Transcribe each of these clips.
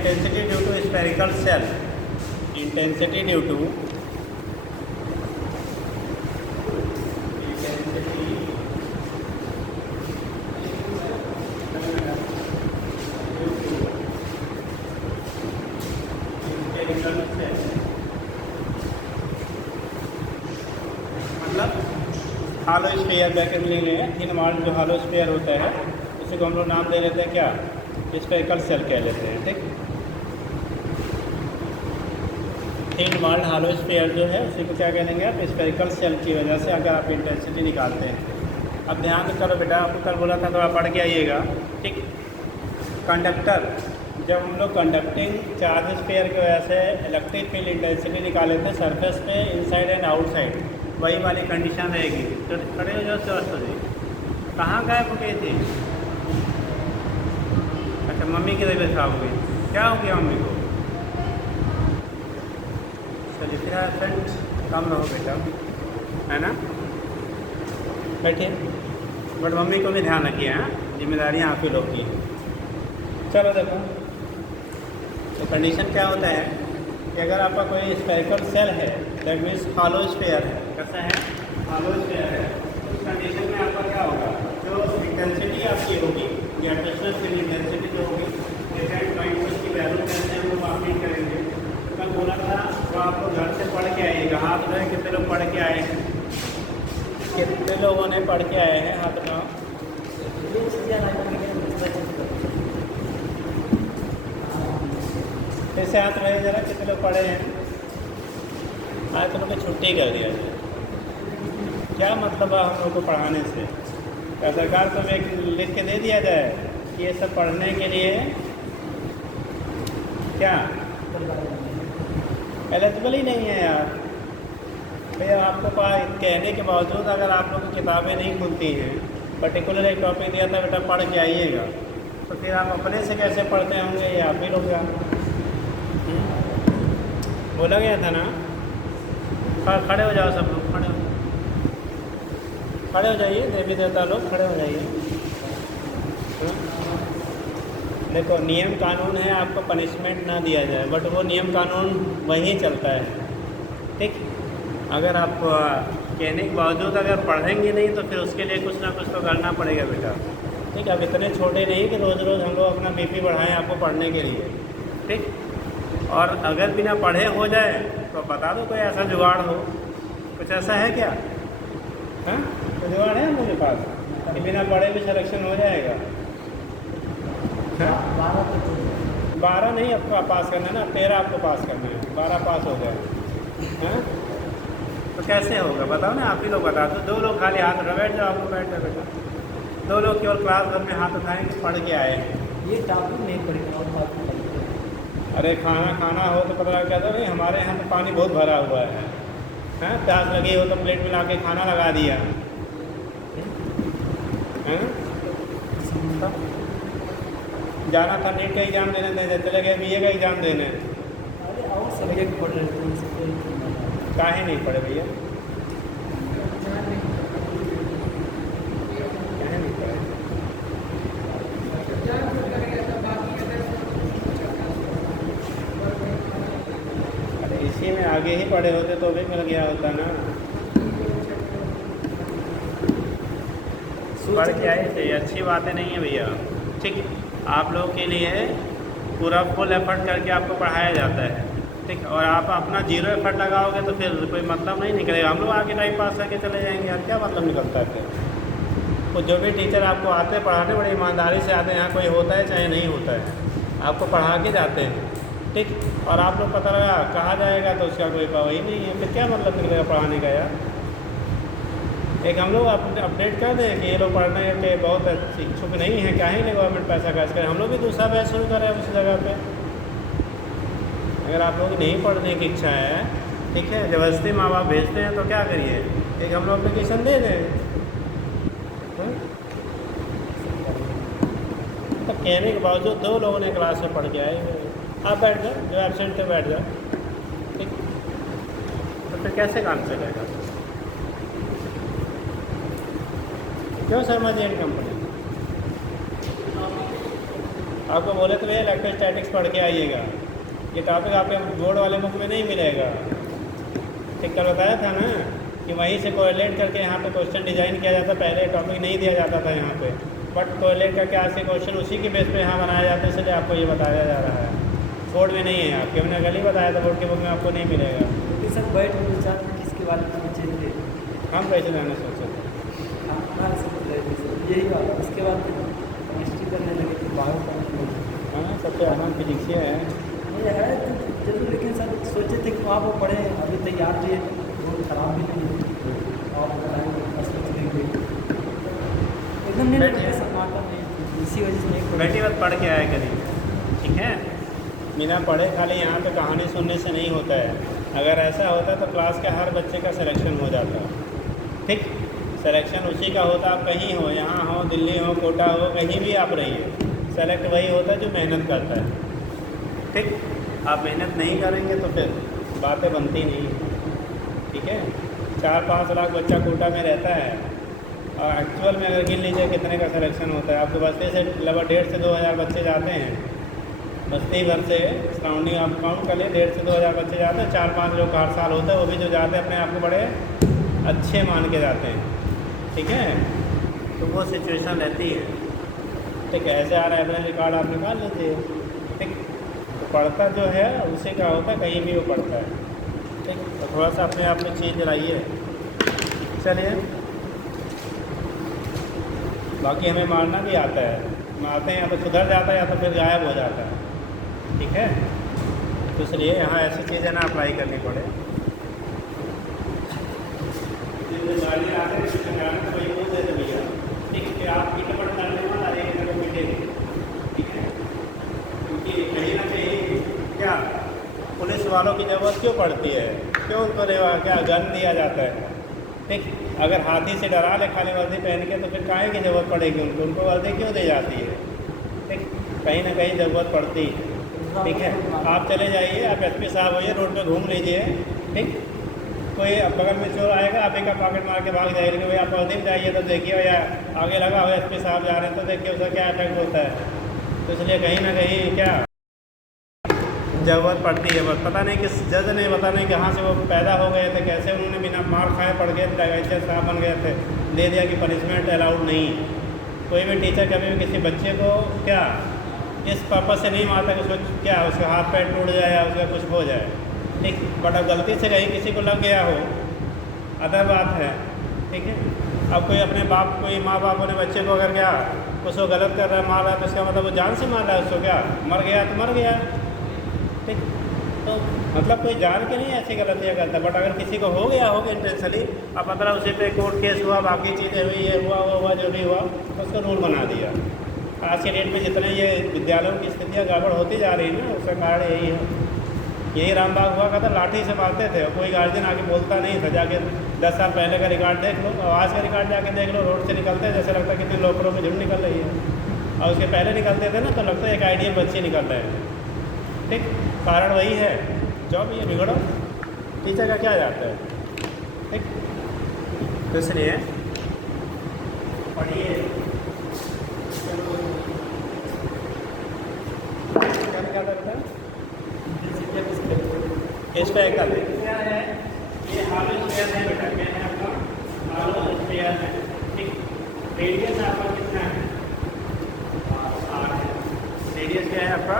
Intensity due to spherical shell, intensity due to मतलब hollow sphere bracket में लिख लेंगे। थिन वॉल्ड जो हालो स्फीयर होता है उसी को हम लोग नाम दे लेते हैं क्या, स्फेरिकल सेल कह लेते हैं। ठीक, थिन वॉल्ड हालो स्फीयर जो है उसी को क्या कहेंगे आप, स्फेरिकल सेल की वजह से अगर आप इंटेंसिटी निकालते हैं। अब ध्यान करो बेटा, आपको कल बोला था तो आप पढ़ के आइएगा। ठीक, कंडक्टर, जब हम लोग कंडक्टिंग चार्ज स्फीयर की वजह से इलेक्ट्रिक फील्ड इंटेंसिटी निकाले थे सरफेस पे इनसाइड एंड आउटसाइड, वही वाली कंडीशन रहेगी। तो खड़े हो जाओ स्वस्थ जी, कहाँ गायब हो गई थी? अच्छा, मम्मी की तबीयत खराब हो गई, क्या हो गया मम्मी को? चलिए फिर एब्सेंट कम रहो बेटा, है ना, बैठिए। बट मम्मी को भी ध्यान रखिए, हाँ, जिम्मेदारियाँ आप ही लोग की। चलो देखो, तो कंडीशन क्या होता है कि अगर आपका कोई स्फेरिकल सेल है, दैट मीन्स हालो स्फीयर है, कैसा है, हालो स्फीयर है, उस कंडीशन में आपका क्या होगा, जो इंटेंसिटी आपकी होगी, ग्रेविटेशनल फील्ड इंटेंसिटी जो होगी, डिफरेंट पॉइंट पर उसकी वैल्यू कैसे हम लोग मापी करेंगे। कल बोला था वो आप लोग घर से पढ़ के आइएगा। हाथ में कितने लोग पढ़ के आए हैं, कितने लोगों ने पढ़ के आए हैं, हाथ में फिर से हाथ रहे जरा, कितने लोग पढ़े हैं? आज तो लोग ने छुट्टी कर दिया है। क्या मतलब है हम लोग को पढ़ाने से? क्या सरकार को एक लिख के दे दिया जाए कि ये सब पढ़ने के लिए क्या एलिजिबल ही नहीं है यार भैया। आपको कहने के बावजूद अगर आप लोग की किताबें नहीं खुलती हैं, पर्टिकुलर एक टॉपिक दिया था बेटा पढ़ के आइएगा, तो फिर आप अपने से कैसे पढ़ते होंगे, ये आप ही लोग का बोला गया था ना। खड़े हो जाओ सब लोग, खड़े हो जाइए, देवी देवता लोग खड़े हो जाइए। देखो, नियम कानून है आपको पनिशमेंट ना दिया जाए, बट वो नियम कानून वही चलता है। ठीक, अगर आप कहने के बावजूद अगर पढ़ेंगे नहीं तो फिर उसके लिए कुछ ना कुछ तो करना पड़ेगा बेटा। ठीक, अब इतने छोटे नहीं कि रोज़ रोज़ हम लोग अपना बीपी बढ़ाएं आपको पढ़ने के लिए। ठीक, और अगर बिना पढ़े हो जाए तो बता दो, कोई ऐसा जुगाड़ हो, कुछ ऐसा है क्या? हाँ, तो जुगाड़ है मुझे पास कि बिना पढ़े भी सिलेक्शन हो जाएगा? 12 नहीं आपको पास करना है ना, 13 आपको पास करना है, 12 पास हो जाए। हाँ, तो कैसे होगा बताओ ना, आप ही लोग बता दो। 2 लोग खाली हाथ उठा, बैठ जाओ, आपको बैठ जाओ बेटा। 2 लोग केवल क्लास घर में हाथ उठाएँ कि पढ़ के आए हैं। ये टॉपिक नहीं पढ़ेगा। अरे खाना हो तो पता लग जाता भाई, हमारे यहाँ तो पानी बहुत भरा हुआ है, हैं, प्यास लगी हो तो प्लेट में ला के खाना लगा दिया हैं। जाना था नीट का एग्ज़ाम देने, चले गए बीए का एग्ज़ाम देने। अरे और सब्जेक्ट पढ़ रहे थे, काहे नहीं पढ़े भैया, काहे नहीं पढ़े? अरे इसी में आगे ही पढ़े होते तो भी मिल गया होता ना। पढ़ के आए थे, अच्छी बातें नहीं है भैया। ठीक, आप लोगों के लिए पूरा फुल एफर्ट करके आपको पढ़ाया जाता है। ठीक, और आप अपना 0 एफर्ट लगाओगे तो फिर कोई मतलब नहीं निकलेगा। हम लोग आगे टाइम पास करके चले जाएंगे यार, क्या मतलब निकलता है फिर? तो जो भी टीचर आपको आते हैं पढ़ाने, बड़ी ईमानदारी से आते हैं। यहाँ कोई होता है चाहे नहीं होता है, आपको पढ़ा के जाते हैं। ठीक, और आप लोग पता लगा कहा जाएगा तो उसका कोई वही नहीं है, फिर क्या मतलब निकलेगा पढ़ाने का यार? एक हम लोग अपडेट कर दें कि ये लोग पढ़ने के बहुत इच्छुक नहीं है, क्या ही नहीं गवर्नमेंट पैसा खर्च करे, हम लोग भी दूसरा बैच शुरू करें उस जगह पे। अगर आप लोग नहीं पढ़ने की इच्छा है, ठीक है, ज़बरदस्ती माँ बाप भेजते हैं तो क्या करिए, एक हम लोग एप्लीकेशन दे दें। तो कहने के बावजूद 2 लोगों ने क्लास में पढ़ के आए, आप बैठ जाओ, जो एब्सेंट थे बैठ जाओ। ठीक, तो फिर कैसे काम चलेगा? क्यों शर्मा जी एंड कंपनी? आपको बोले तो भैया इलेक्ट्रोस्टैटिक्स पढ़ के आइएगा, ये टॉपिक आपके बोर्ड वाले बुक में नहीं मिलेगा। ठीक कर बताया था ना कि वहीं से कोरिलेट करके यहाँ पे क्वेश्चन डिज़ाइन किया जाता, पहले टॉपिक नहीं दिया जाता था यहाँ पे, बट कोरिलेट करके आज से क्वेश्चन उसी के बेस पे यहाँ बनाया जाता है, इसलिए आपको ये बताया जा रहा है। बोर्ड में नहीं है आपके, मैंने कल ही बताया था, बोर्ड के बुक में आपको नहीं मिलेगा। क्योंकि सब बैठ के विचार में किसके बारे में सोचे थे, हम कैसे जाने सोचे थे, हम कहाँ सोच रहे थे सर, यही बात। उसके बाद केमिस्ट्री करने लगे थे, बायो करने लगे। हाँ सबसे आसान फिजिक्सिया है ये है तो जरूर, लेकिन सर सोचे थे कि वहाँ वो पढ़े, अभी तैयार थे, बहुत खराब भी नहीं है और एकदम नहीं लगे समाता नहीं, इसी वजह से नहीं पढ़े। बेटी बात पढ़ के आया करिए, ठीक है। बिना पढ़े खाली यहाँ पे कहानी सुनने से नहीं होता है। अगर ऐसा होता तो क्लास के हर बच्चे का सिलेक्शन हो जाता, ठीक। सिलेक्शन उसी का होता, आप कहीं हो, यहाँ हो, दिल्ली हो, कोटा हो, कहीं भी आप रहिए, सेलेक्ट वही होता है जो मेहनत करता है, ठीक। आप मेहनत नहीं करेंगे तो फिर बातें बनती नहीं, ठीक है। 4-5 लाख बच्चा कोटा में रहता है और एक्चुअल में अगर गिन लीजिए कितने का सिलेक्शन होता है, आपको बस्ती से लगभग 1,500 से 2,000 बच्चे जाते हैं, बस्ती भर से सराउंडिंग आप काउंट कर लिए, 1,500 से 2,000 बच्चे जाते हैं। 4-5 लोग हर साल होता है, वो भी जो जाते हैं अपने आप को बड़े अच्छे मान के जाते हैं, ठीक है। तो वो सिचुएशन रहती है, ठीक है। ऐसे आ रहा है अपने रिकॉर्ड आप निकाल लीजिए, ठीक। तो पढ़ता जो है उसी का होता है, कहीं भी वो पढ़ता है, ठीक। तो थोड़ा सा अपने आप में चेंज लाइए। चलिए, बाकी हमें मारना भी आता है, मारते हैं या तो सुधर जाता है या तो फिर गायब हो जाता है, ठीक है। तो इसलिए यहाँ ऐसी चीज़ें ना अप्लाई करनी पड़े। गाड़ी आते हैं तो वही बोल देते भैया, ठीक है, आप कीटपट करने मत आ जाइए, तो मिटेगी, ठीक है। क्योंकि कहीं ना कहीं क्या पुलिस वालों की ज़रूरत क्यों पड़ती है, क्यों उनको क्या गन दिया जाता है, ठीक। अगर हाथी से डरा ले खाली वर्दी पहन के, तो फिर काहे की ज़रूरत पड़ेगी उनको, उनको वर्दी क्यों दी जाती है, ठीक। कहीं ना कहीं ज़रूरत पड़ती है, ठीक है। आप चले जाइए, आप एसपी साहब होइए, रोड पे घूम लीजिए, ठीक। कोई बगल में चोर आएगा, आप एक का पॉकेट मार के भाग जाइए कि भाई आप वर्दी में जाइए, तो देखिए या आगे लगा हो एसपी साहब जा रहे हैं, तो देखिए उसका क्या इफेक्ट होता है। तो इसलिए कहीं ना कहीं क्या ज़रूरत पड़ती है, बस पता नहीं किस जज ने, पता नहीं कहाँ से वो पैदा हो गए थे, कैसे उन्होंने बिना मार खाए पढ़ के टीचर साहब बन गए थे, दे दिया कि पनिशमेंट अलाउड नहीं है। कोई भी टीचर कभी भी किसी बच्चे को क्या इस पर्पज़ से नहीं मारता कि उसको क्या उसका हाथ पैर टूट जाए या उसका कुछ हो जाए, ठीक। बट अब गलती से कहीं किसी को लग गया हो, अदर बात है, ठीक है। अब कोई अपने बाप, कोई माँ बाप अपने बच्चे को अगर क्या उसको गलत कर रहा है, मार रहा है, तो इसका मतलब वो जान से मार रहा है उसको, क्या मर गया तो मर गया, ठीक। तो मतलब कोई जान के नहीं ऐसी गलतियाँ करता, बट अगर किसी को हो गया होगा इंटेंशनली, अब मतलब उसी पे कोर्ट केस हुआ, बाकी चीज़ें हुई, ये हुआ वो हुआ, जो भी हुआ, तो उसका रूल बना दिया। आज के डेट में जितने ये विद्यालयों की स्थितियाँ गड़बड़ होती जा रही है ना, उसका कारण यही है। यही रामबाग हुआ करता, लाठी से मारते थे और कोई गार्जियन आके बोलता नहीं था। जाके 10 साल पहले का रिकॉर्ड देख लो और आज का रिकॉर्ड जाके देख लो, रोड से निकलते हैं जैसे लगता है कितने लोकरों में झुंड निकल रही है, और उसके पहले निकलते थे ना तो लगता है एक आइडियल बच्चे निकल रहे हैं, ठीक। कारण वही है, जॉब ये बिगड़ो, टीचर का क्या जाता है, ठीक। तो इसलिए पढ़िए, क्या करता है इस पर कर क्या है, ये हालो स्फीयर है बेटा, क्या है आपका हालो स्फीयर है, ठीक। रेडियस आपका कितना है, आर है, रेडियस क्या है आपका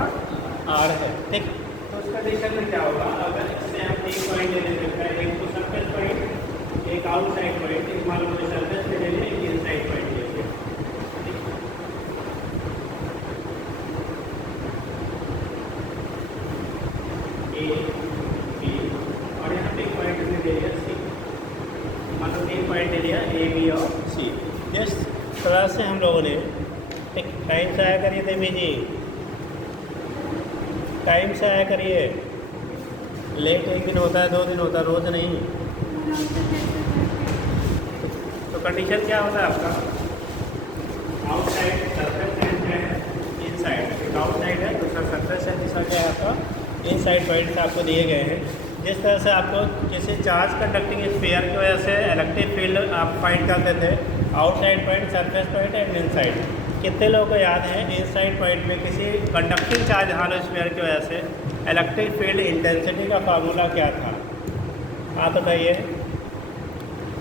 आर है, ठीक। तो उसका कंडीशन में क्या होगा, अगर इससे हम एक पॉइंट ले लेते हैं, एक तो सरफेस पॉइंट, एक आउटसाइड पॉइंट, एक मान लो सरफेस पे ले लें, एक इनसाइड पॉइंट ले लें, ए बी और सी। जिस तरह से हम लोगों ने एक टाइम से आया करिए देवी जी, टाइम से आया करिए, लेट एक दिन होता है, 2 दिन होता है, रोज़ नहीं। तो कंडीशन क्या होता है आपका, आउटसाइड सरफेस है, इनसाइड, आउटसाइड है, दूसरा सरफेस है, दूसरा क्या है आपका इनसाइड पॉइंट्स आपको दिए गए हैं। जिस तरह से आपको किसी चार्ज कंडक्टिंग स्फीयर की वजह से इलेक्ट्रिक फील्ड आप फाइंड करते थे, outside point, surface point and inside, कितने लोगों को याद है इनसाइड पॉइंट में किसी कंडक्टिंग चार्ज हॉलो स्फीयर की वजह से इलेक्ट्रिक फील्ड इंटेंसिटी का फार्मूला क्या था? आप बताइए।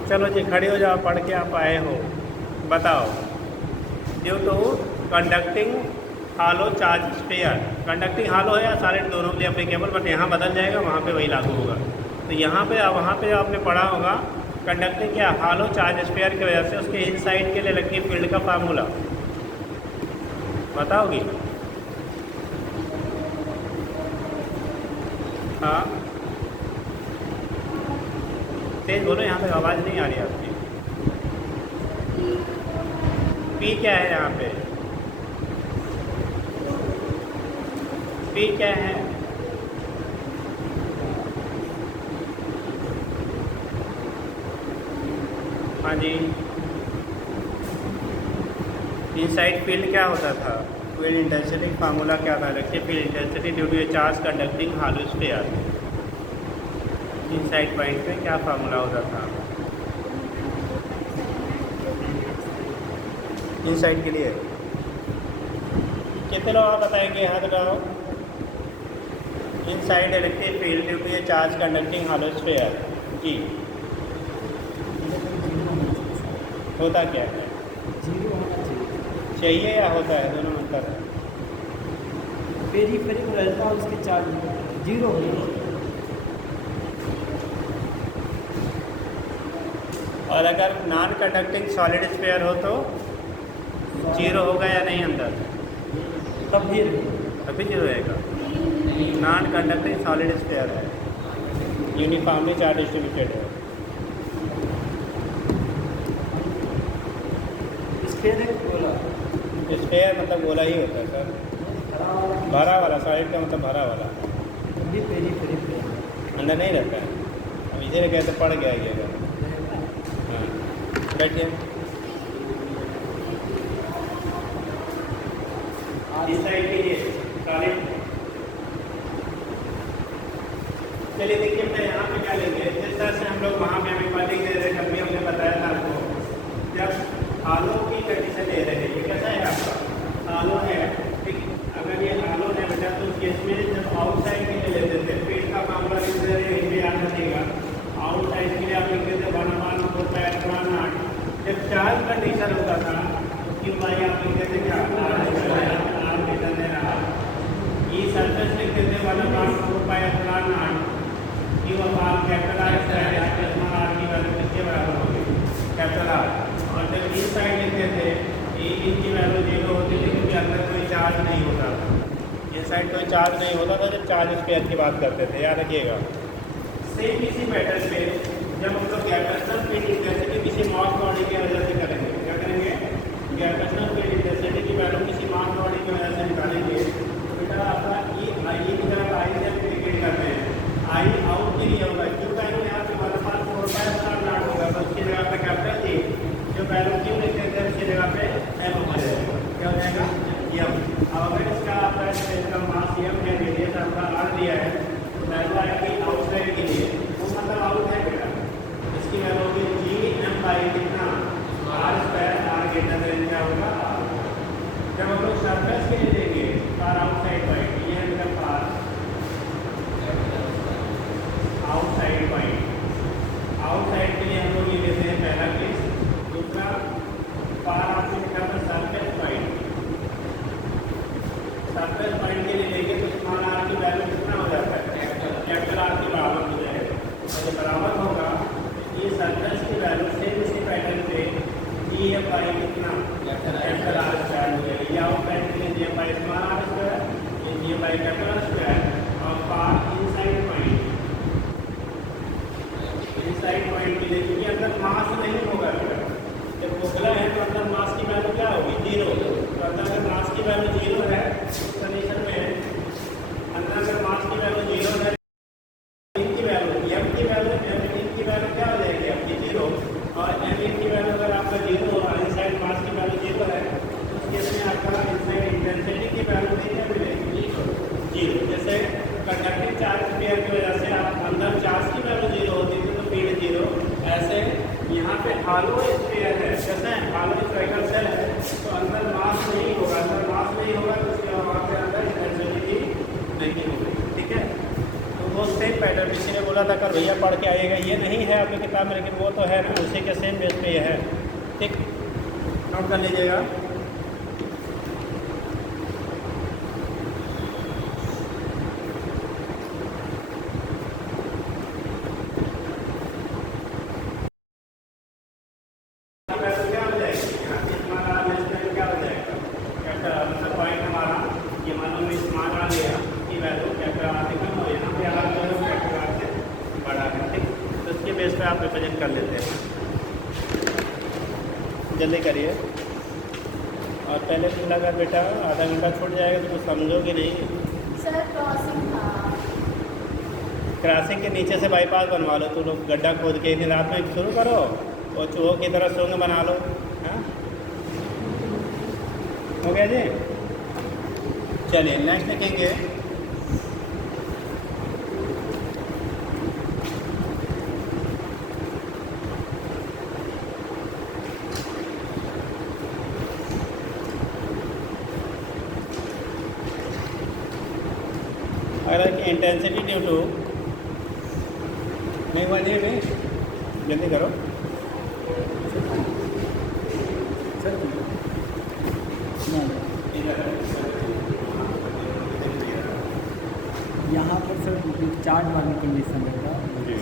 चलो जी खड़ी हो जाओ, पढ़ के आप आए हो, बताओ। Due to conducting hollow charge sphere, conducting hollow है या सॉलिड दोनों के लिए एप्लीकेबल, बट यहाँ बदल जाएगा, वहाँ पे वही लागू होगा। तो यहाँ पे वहाँ पे आपने पढ़ा होगा कंडक्टिंग क्या हॉलो चार्ज स्फीयर की वजह से उसके इनसाइड के लिए इलेक्ट्रिक फील्ड का फार्मूला बताओगी? हाँ तेज बोलो, यहाँ पे आवाज़ नहीं आ रही आपकी। पी क्या है यहाँ पे? पी क्या है? हाँ जी, इनसाइड फील्ड क्या होता था? फील्ड इंटेंसिटी फार्मूला क्या था? Electric field intensity due to a charge conducting hollow sphere. Inside point पे क्या फार्मूला होता था इनसाइड के लिए? कितने लोग आप बताएंगे? हाथ लगाओ। Inside electric field due to a charge conducting hollow sphere g होता क्या है? जीरो होना चाहिए या होता है, दोनों में अंतर है। पेरी में रहता है उसके चार्ज जीरो हो। और अगर नॉन कंडक्टिंग सॉलिड स्फीयर हो तो जीरो होगा या नहीं अंदर? तब जीरो, तभी जीरो रहेगा। नॉन कंडक्टिंग सॉलिड स्फीयर है, यूनिफॉर्मली चार्ज डिस्ट्रीब्यूटेड है। स्फीयर मतलब गोला ही होता है सर, भरा वाला। सॉलिड का मतलब भरा वाला, अंदर नहीं रहता है। अब इसीलिए कहते पड़ गया ये अगर। हाँ बैठिए। इस साइड के लिए सॉलिड। चलिए देखिए मैं यहाँ पे क्या लेंगे, जिस तरह से हम लोग वहाँ पे हमें कॉलिंग दे रहे कभी हमने बताया था आपको, जब आलो की कंडीशन ले रहे हैं, ये कैसा है आपका आलो है, ठीक। अगर ये आलो है बेटा तो केस में जब आउटसाइड के लिए लेते थे, फील्ड का मामला यहीं पे याद रखिएगा। आउटसाइड के लिए आप लिखते थे 1/4 जब चार्ज कंडीशन होता था उसकी बाई आप लिखते थे क्या आर मीटर दे रहा, ये सरफेस लिखते थे 1/4 कि वो आर कैपिटल आर की वैल्यू किसके बराबर होगी? Capital R. और जब इस साइड लिखते थे इनकी वैल्यू 0 होती थी क्योंकि अंदर कोई चार्ज नहीं होता था। ये साइड कोई चार्ज नहीं होता था जब चार्ज स्फीयर की बात करते थे, याद रखिएगा। सेम इसी पैटर्न पे जब हम लोग गैपेशनल फील्ड इंटेंसिटी किसी मास बॉडी की वजह से करेंगे, क्या करेंगे? गैपेशनल फील्ड इंटेंसिटी की वैल्यू किसी मास बॉडी की वजह से निकालेंगे। तो बेटा आपका ई की तरफ आई से इंडिकेट करते हैं, आई आउट के लिए होगा। क्यों का यहाँ पे हमारे पास 4/0 होगा, तो उसकी जगह पे कैपिटल ए, जो वैल्यू क्यों लिखते थे उसकी जगह पे एम हो जाएगा। क्या हो जाएगा? एम। अब अगर इसका आपका इसका मास एम है, रेडियस आपका आर दिया है, तो वैल्यू आएगी आउटसाइड के लिए, वो मतलब आउट है बेटा। इसकी वैल्यू होगी जी एम बाई कितना r square, r greater than क्या होगा? जब हम लोग सरफेस के लिए देंगे आर आउटसाइड पॉइंट, ये है मतलब आर आउटसाइड पॉइंट। आउटसाइड के लिए हम लोग ये लेते हैं पहला केस। दूसरा पार आपने लिखा था सरफेस पॉइंट, सरफेस पॉइंट के लिए लेंगे तो स्मॉल आर की वैल्यू कितना हो जाता है? कैपिटल आर के बराबर हो जाएगा। और जब बराबर होगा ये सरफेस की वैल्यू सेम इसी पैटर्न पे जी एफ आई कितना कैपिटल आर स्क्वायर हो जाएगी। या आउटसाइड के लिए G F I small R square, ये G F I capital R square. और पार इनसाइड पॉइंट, इनसाइड पॉइंट के लिए क्योंकि अंदर मास नहीं होगा बेटा, जब खोखला है तो अंदर मास की वैल्यू क्या होगी? 0। तो अंदर अगर मास की वैल्यू 0 है उस कंडीशन में अंदर अगर मास की वैल्यू 0 है, इनकी वैल्यू एम की वैल्यू इनकी वैल्यू क्या हो जाएगी आपकी? 0। और एम की वैल्यू अगर आपका 0 और इनसाइड मास की वैल्यू 0 है तो उस केस में आपका इनसाइड इंटेंसिटी की वैल्यू नहीं मिलेगी 0। जैसे कंडक्टिंग चार्ज स्फीयर की वजह से आप अंदर चार्ज की वैल्यू 0 होती थी तो फील्ड 0, ऐसे यहाँ पे हालो स्फीयर है, कैसा है, हालो स्फेरिकल सेल है, तो अंदर मास नहीं होगा, अंदर मास नहीं होगा तो उसके वहाँ पे अंदर इंटेंसिटी नहीं होगी, ठीक है। तो वो सेम पैटर्न इसीलिए बोला था कल भैया पढ़ के आइएगा, ये नहीं है आपकी किताब में लेकिन वो तो है ना, उसी के सेम बेस पे ये है, ठीक, नोट कर लीजिएगा। बेस पे आप रिप्रेजेंट कर लेते हैं, जल्दी करिए। और पहले दिन लगा बेटा आधा घंटा छूट जाएगा तो कुछ समझोगे नहीं। सर क्रॉसिंग था, क्रॉसिंग के नीचे से बाईपास बनवा लो, तो लोग गड्ढा खोद के इतनी रात में शुरू करो और चूहों की तरह सोंग बना लो। हाँ हो गया जी, चलिए नेक्स्ट लिखेंगे। अगर इंटेंसिटी ड्यू टू नहीं हुआ जी, नहीं जल्दी करो। यहाँ पर सर चार्ज वाली कंडीशन रहेगा,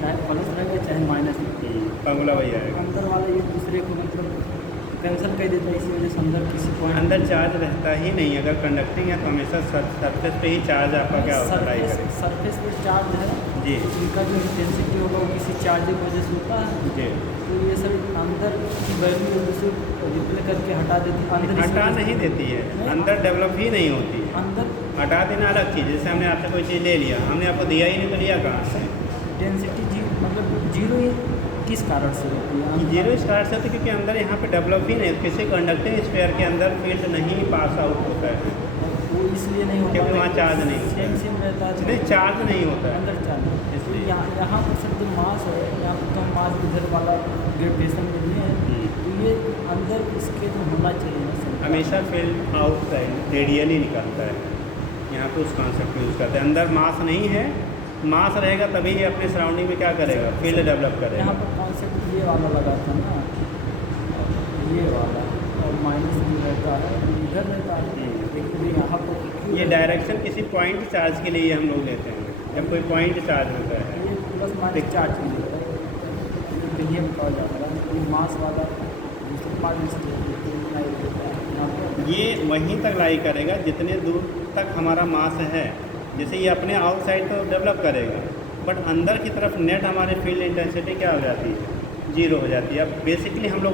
चाहे प्लस रहेगा चाहे माइनस, फॉर्मूला वही आएगा। अंदर वाला एक दूसरे को मतलब कैंसिल कर देता है, इसी वजह से अंदर किसी पॉइंट अंदर चार्ज रहता ही नहीं, अगर कंडक्टिंग है तो हमेशा सरफेस पे ही चार्ज आपका क्या होता है, सरफेस पे चार्ज है जी, इनका जो इंटेंसिटी होगा वो किसी चार्ज की वजह से होता है जी। तो ये सर अंदर की वैल्यू उसे रिप्ले करके हटा देती है, अंदर हटा नहीं देती है, अंदर डेवलप ही नहीं होती है। अंदर हटा देना अलग चीज़, जैसे हमने आपसे कोई चीज़ ले लिया, हमने आपको दिया ही नहीं तो लिया कहाँ से। डेंसिटी जी मतलब जीरो किस कारण से होती है? जीरो स्टार्ट से होती है क्योंकि अंदर यहाँ पे डेवलप ही नहीं, किसी कंडक्टिंग स्फीयर के अंदर फील्ड नहीं पास आउट होता है, वो इसलिए नहीं होता क्योंकि वहाँ चार्ज नहीं होता है। सेम रहता है, नहीं चार्ज नहीं होता है अंदर चार्ज इसलिए इसलिए। यहाँ पर सर जो मास है, यहाँ पर तो मास इधर वाला ग्रेविटेशन में नहीं है, तो ये अंदर इसके तो होना चाहिए ना सर। हमेशा फील्ड आउट साइड रेडियली निकलता है, यहाँ पे उस कॉन्सेप्ट यूज़ करते हैं। अंदर मास नहीं है, मास रहेगा तभी ये अपने सराउंडिंग में क्या करेगा, फील्ड डेवलप करेगा। यहाँ पर कॉन्सेप्ट ये वाला लगा था ना, ये वाला, और माइनस भी रहता है इधर रहता है, लेकिन यहाँ पर ये डायरेक्शन किसी पॉइंट चार्ज के लिए हम लोग लेते हैं, जब कोई पॉइंट चार्ज होता है। ये प्लस माइनस चार्ज नहीं होता है, तो ये कहा जाता है ये मास वाला दूसरे माइनस ये वहीं तक लाई करेगा जितने दूर तक हमारा मास है, जैसे ये अपने आउटसाइड तो डेवलप करेगा, बट अंदर की तरफ नेट हमारे फील्ड इंटेंसिटी क्या हो जाती है, जीरो हो जाती है। अब बेसिकली हम लोग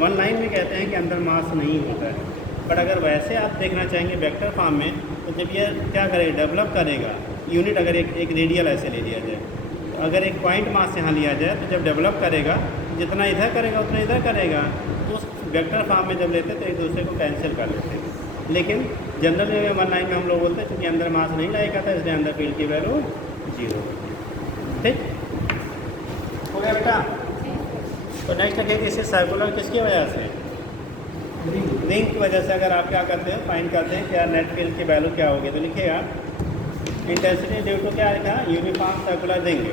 वन लाइन में कहते हैं कि अंदर मास नहीं होता है, बट अगर वैसे आप देखना चाहेंगे वेक्टर फॉर्म में, तो जब ये क्या करेगा, डेवलप करेगा यूनिट, अगर एक रेडियल ऐसे ले लिया जाए, तो अगर एक पॉइंट मास यहाँ लिया जाए तो जब डेवलप करेगा जितना इधर करेगा उतना इधर करेगा, तो उस वेक्टर फॉर्म में जब लेते तो एक दूसरे को कैंसिल कर लेते हैं। लेकिन जनरल में वन लाइन में हम लोग बोलते हैं क्योंकि अंदर मास नहीं लगेगा था, इसलिए अंदर फील्ड की वैल्यू जीरो। ठीक हो गया बेटा। तो नेक्स्ट देखिए, इसे सर्कुलर किसकी वजह से, रिंग की वजह से। अगर आप क्या करते हैं, फाइंड करते हैं क्या नेट फील्ड की वैल्यू क्या होगी, तो लिखिएगा इंटेंसिटी ड्यू टू क्या लिखा, uniform circular ring.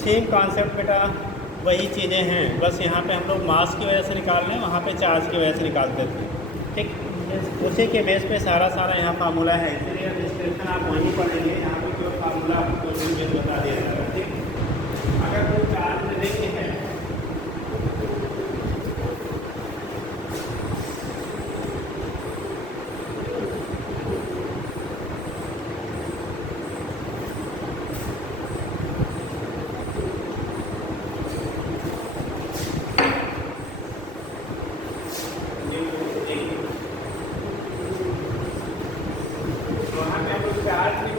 Same concept बेटा, वही चीज़ें हैं, बस यहाँ पे हम लोग मास की वजह से निकाल रहे हैं, वहाँ पे चार्ज की वजह से निकालते थे। ठीक, उसी के बेस पे सारा यहाँ फार्मूला है, इसलिए डिस्क्रिप्शन आप वहीं पढ़ेंगे, यहाँ पे जो फार्मूला आपको बता दिया जाएगा। ठीक, अगर कोई चार्ज रिंग है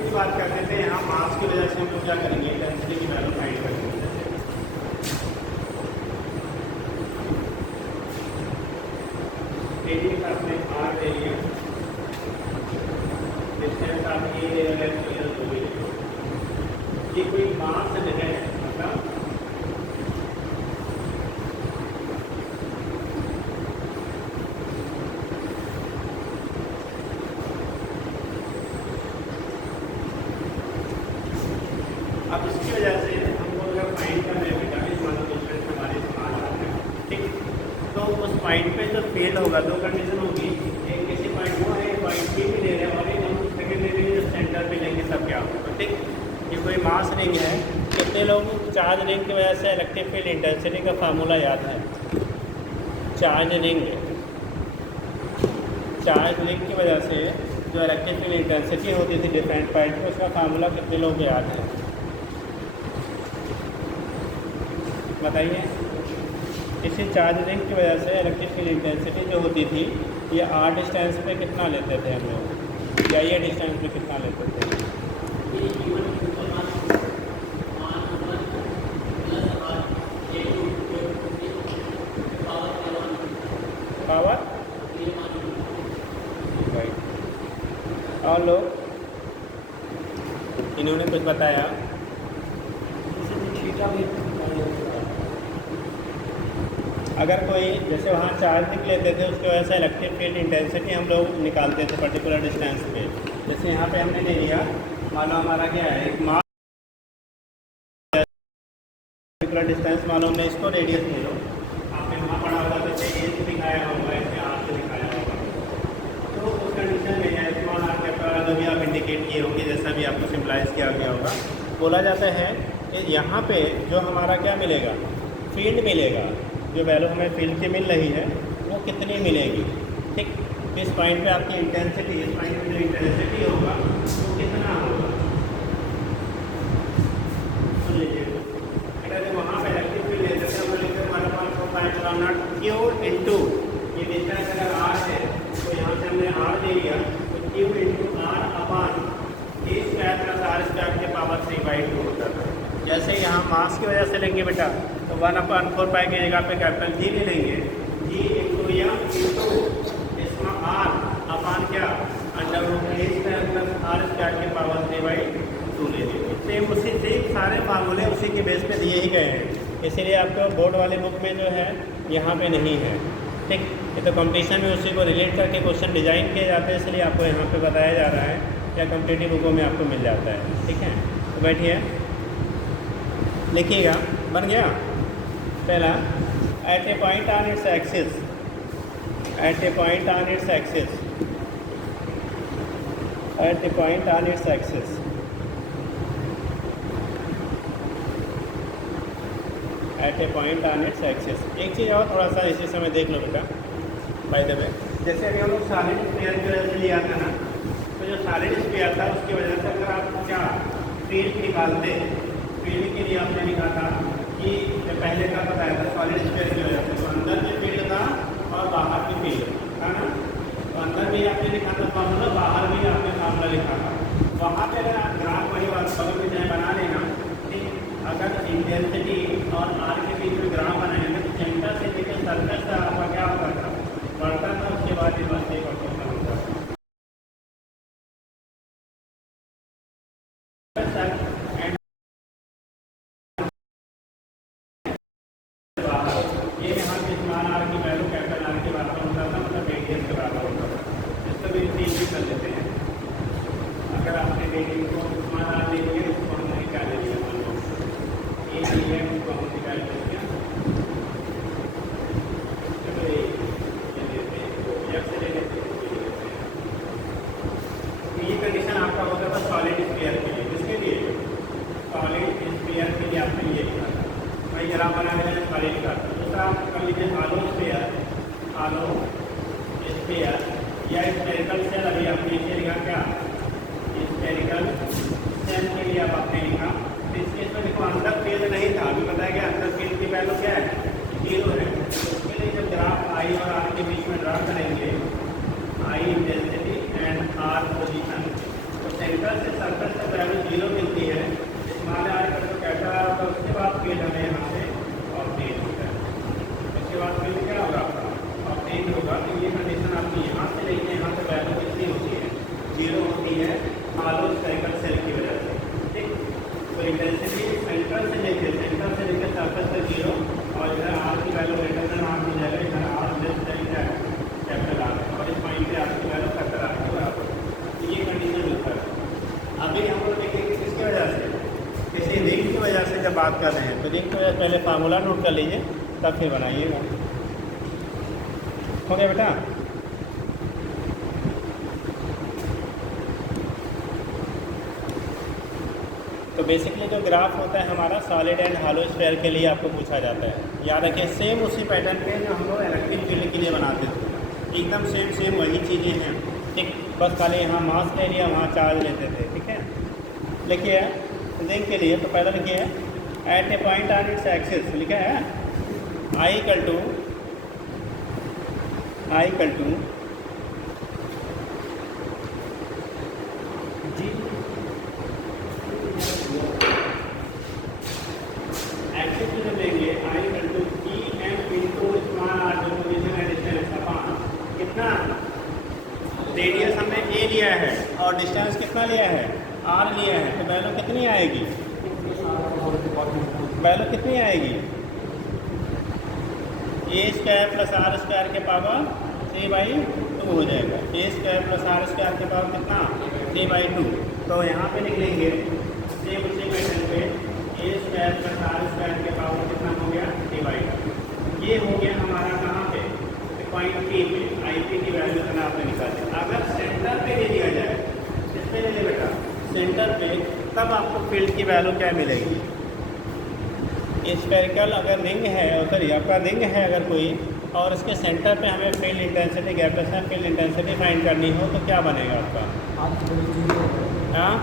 बात करते थे, यहाँ मास की वजह से हम लोग क्या करेंगे, इंटेंसिटी की वैल्यू फाइंड करेंगे। रेडियस आपने आर ले लिया, डिस्टेंस आप ए ले रहे हैं, ये कोई मास है, मतलब अब इसकी वजह से हमको अगर फाइंड करना है बेटा, इस मान लो डिस्टेंस हमारे समान आ रहा है, ठीक, तो उस पॉइंट पे जो फेल होगा, दो कंडीशन होगी, एक किसी पॉइंट वो है, पॉइंट बी भी ले रहे हैं और एक हम सेकेंड ले रहे हैं, सेंटर पे लेंगे, तब क्या होगा, ठीक। ये कोई मास रिंग है, कितने लोग चार्ज रिंग की वजह से इलेक्ट्रिक फील्ड इंटेंसिटी का फार्मूला याद है? चार्ज रिंग की वजह से जो इलेक्ट्रिक फील्ड इंटेंसिटी होती थी डिफरेंट पॉइंट पे, उसका फार्मूला कितने लोग याद है? बताइए। इसी चार्ज रिंग की वजह से इलेक्ट्रिक फील्ड इंटेंसिटी जो होती थी, ये आर डिस्टेंस पे कितना लेते थे हम लोग, या ये डिस्टेंस पे कितना लेते थे? Power right. और लोग इन्होंने कुछ बताया? अगर कोई जैसे वहाँ चार्ज लेते थे, उसकी वजह से इलेक्ट्रिक फील्ड इंटेंसिटी हम लोग निकालते थे पर्टिकुलर डिस्टेंस पे। जैसे यहाँ पे हमने ले लिया, मान लो हमारा क्या है, एक मास पर्टिकुलर डिस्टेंस, मान लो हमने इसको रेडियस ले लो, आपने वहाँ पढ़ा होगा तो ए से दिखाया होगा, इसमें आर से दिखाया होगा, तो उस कंडीशन में है स्मॉल आर कैपिटल जो भी आप इंडिकेट किए होंगे, जैसा भी आपको सिम्पलाइज किया गया होगा, बोला जाता है कि यहाँ पे जो हमारा क्या मिलेगा, फील्ड मिलेगा, जो वैल्यू हमें फील्ड की मिल रही है वो कितनी मिलेगी, ठीक। इस पॉइंट पे आपकी इंटेंसिटी, इस पॉइंट पे जो इंटेंसिटी होगा वो कितना होगा, सुन लीजिए। अगर वहाँ पे इलेक्ट्रिक फील्ड ले जैसे हम लिखते हैं हमारे पास 4.1 क्यू इंटू, ये डिस्टेंस अगर आर है तो यहाँ से हमने आर ले लिया, तो q into are upon a square plus r square के पावर 3/2 होता था। जैसे यहाँ मास की वजह से लेंगे बेटा, तो 1/4 पाई की जगह पे कैपिटल जी ले लेंगे, जी इंटू या इंटू इसमें आर अपान क्या, under root a square plus r square के पावर 3/2 ले लेंगे। सेम उसी से सारे फार्मूले उसी के बेस पे दिए ही गए हैं, इसीलिए आपको बोर्ड वाले बुक में जो है यहाँ पे नहीं है, ठीक। ये तो कंपटीशन में उसी को रिलेट करके क्वेश्चन डिजाइन किए जाते हैं, इसलिए आपको यहाँ पे बताया जा रहा है, या कॉम्पिटिटिव बुकों में आपको मिल जाता है, ठीक है। तो बैठिए, लिखिएगा, बन गया। पहला, at a point on its axis, at a point on its axis, at a point on its axis, at a point on its axis. एक चीज़ और थोड़ा सा इसी समय देख लो बेटा, बाय द वे, जैसे अभी हम लोग सॉलिड स्फीयर की वजह से लिया था ना, तो जो सॉलिड स्फीयर था उसकी वजह से अगर आप क्या फील्ड निकालते, फील्ड के लिए आपने लिखा था कि पहले का बताया था सॉलिड स्फीयर की वजह से, तो अंदर भी फील्ड था और बाहर भी फील्ड था ना, तो अंदर भी आपने लिखा था फार्मूला, बाहर भी आपने फार्मूला लिखा था। वहाँ पे अगर आप ग्राफ वही बात बगल में चाहे बना लेना, ठीक। अगर इंटेंसिटी और आर के बीच में ग्राफ बनाएंगे तो सेंटर से लेकर सर्कल से आपका क्या होता था, बढ़ता था, उसके बाद ये बस एक होता था। ये यहाँ पे स्मॉल आर की वैल्यू कैपिटल आर के बराबर होता था, मतलब रेडियस के बराबर होता था। इसको भी चेंज भी कर लेते हैं, अगर आपने रेडियस को स्मॉल आर ले लिया, उसको हमने क्या ले लिया, मान लो ए लिया, उसको हम निकाल लेंगे, चलो ये लेते हैं, जब से ले लेते हैं। ये कंडीशन आपका होता था सॉलिड स्फीयर के लिए, किसके लिए, सॉलिड स्फीयर के लिए आपने ये लिखा था, भाई जरा बना लेना सॉलिड का। दूसरा आप कर लीजिए आलो स्फीयर, आलो स्फीयर या स्फेरिकल सेल, अभी आपने इसे लिखा क्या, स्फेरिकल सेल के लिए अब आपने लिखा, तो इसके इसमें देखो अंदर फील्ड नहीं था, अभी बताया गया अंदर फील्ड की वैल्यू क्या है, 0 है। तो उसके लिए जब ग्राफ आई और आर के बीच में ड्रा करेंगे, आई इंटेंसिटी एंड आर पोजिशन, तो सेंटर से सर्कल तक वैल्यू 0 मिलती है, स्मॉल आर का जो कैपिटल आर होगा उसके बाद फील्ड हमें यहाँ से ऑब्टेन होता है, उसके बाद फील्ड क्या होगा आपका ऑब्टेन होगा। तो ये कंडीशन आपकी यहाँ से लेके यहाँ से वैल्यू कितनी होती है, 0 होती है, आलो स्फेरिकल सेल की वजह से, ठीक। तो इंटेंसिटी सेंटर से लेके सर्कल तक 0, और इधर आर की वैल्यू ग्रेटर देन आर हो जाएगा, इधर आर लेस देन क्या है, कैपिटल आर, और इस पॉइंट पे आर की वैल्यू कैपिटल आर के बराबर। तो ये कंडीशन मिलता है। अभी हम लोग देखेंगे किसकी वजह से, किसी जब बात कर रहे हैं तो एक तो पहले फार्मूला नोट कर लीजिए, तब फिर बनाइएगा। हो गया बेटा? तो बेसिकली जो ग्राफ होता है हमारा सॉलिड एंड हॉलो स्फीयर के लिए आपको पूछा जाता है। याद रखिए सेम उसी पैटर्न पे जो हम लोग इलेक्ट्रिक फील्ड के लिए बनाते थे, एकदम सेम वही चीज़ें हैं। ठीक, बस खाली यहाँ मास ले लिया, वहाँ चार्ज लेते थे। ठीक है, लिखिए रिंग के लिए तो पहले लिखिए at a point on its axis, लिखा है I equal to G axis में देंगे I equal to E M into small R, जो पोजीशन है डिस्टेंस अपॉन कितना रेडियस हमने ए लिया है और डिस्टेंस कितना लिया है आर लिया है, तो वैल्यू कितनी आएगी? वैल्यू कितनी आएगी? ए स्क्वायर प्लस आर स्क्वायर के पावर 3/2 हो जाएगा। ए स्क्वायर प्लस आर स्क्वायर के पावर कितना? 3/2। तो यहाँ पे लिख लेंगे सेम उसी पैटर्न पे ए स्क्वायर प्लस आर स्क्वायर के पावर कितना हो गया? 3/2। ये हो गया हमारा कहाँ पे? पॉइंट पी पे आई पी की वैल्यू करना आपने निकाली। अगर सेंटर पे दे दिया जाए, किस पे ले ले बेटा? सेंटर पे, तब आपको फील्ड की वैल्यू क्या मिलेगी? स्फेरिकल अगर रिंग है, सॉरी आपका रिंग है अगर कोई, और इसके सेंटर पे हमें field intensity gravitation field intensity find करनी हो तो क्या बनेगा आपका? हाँ,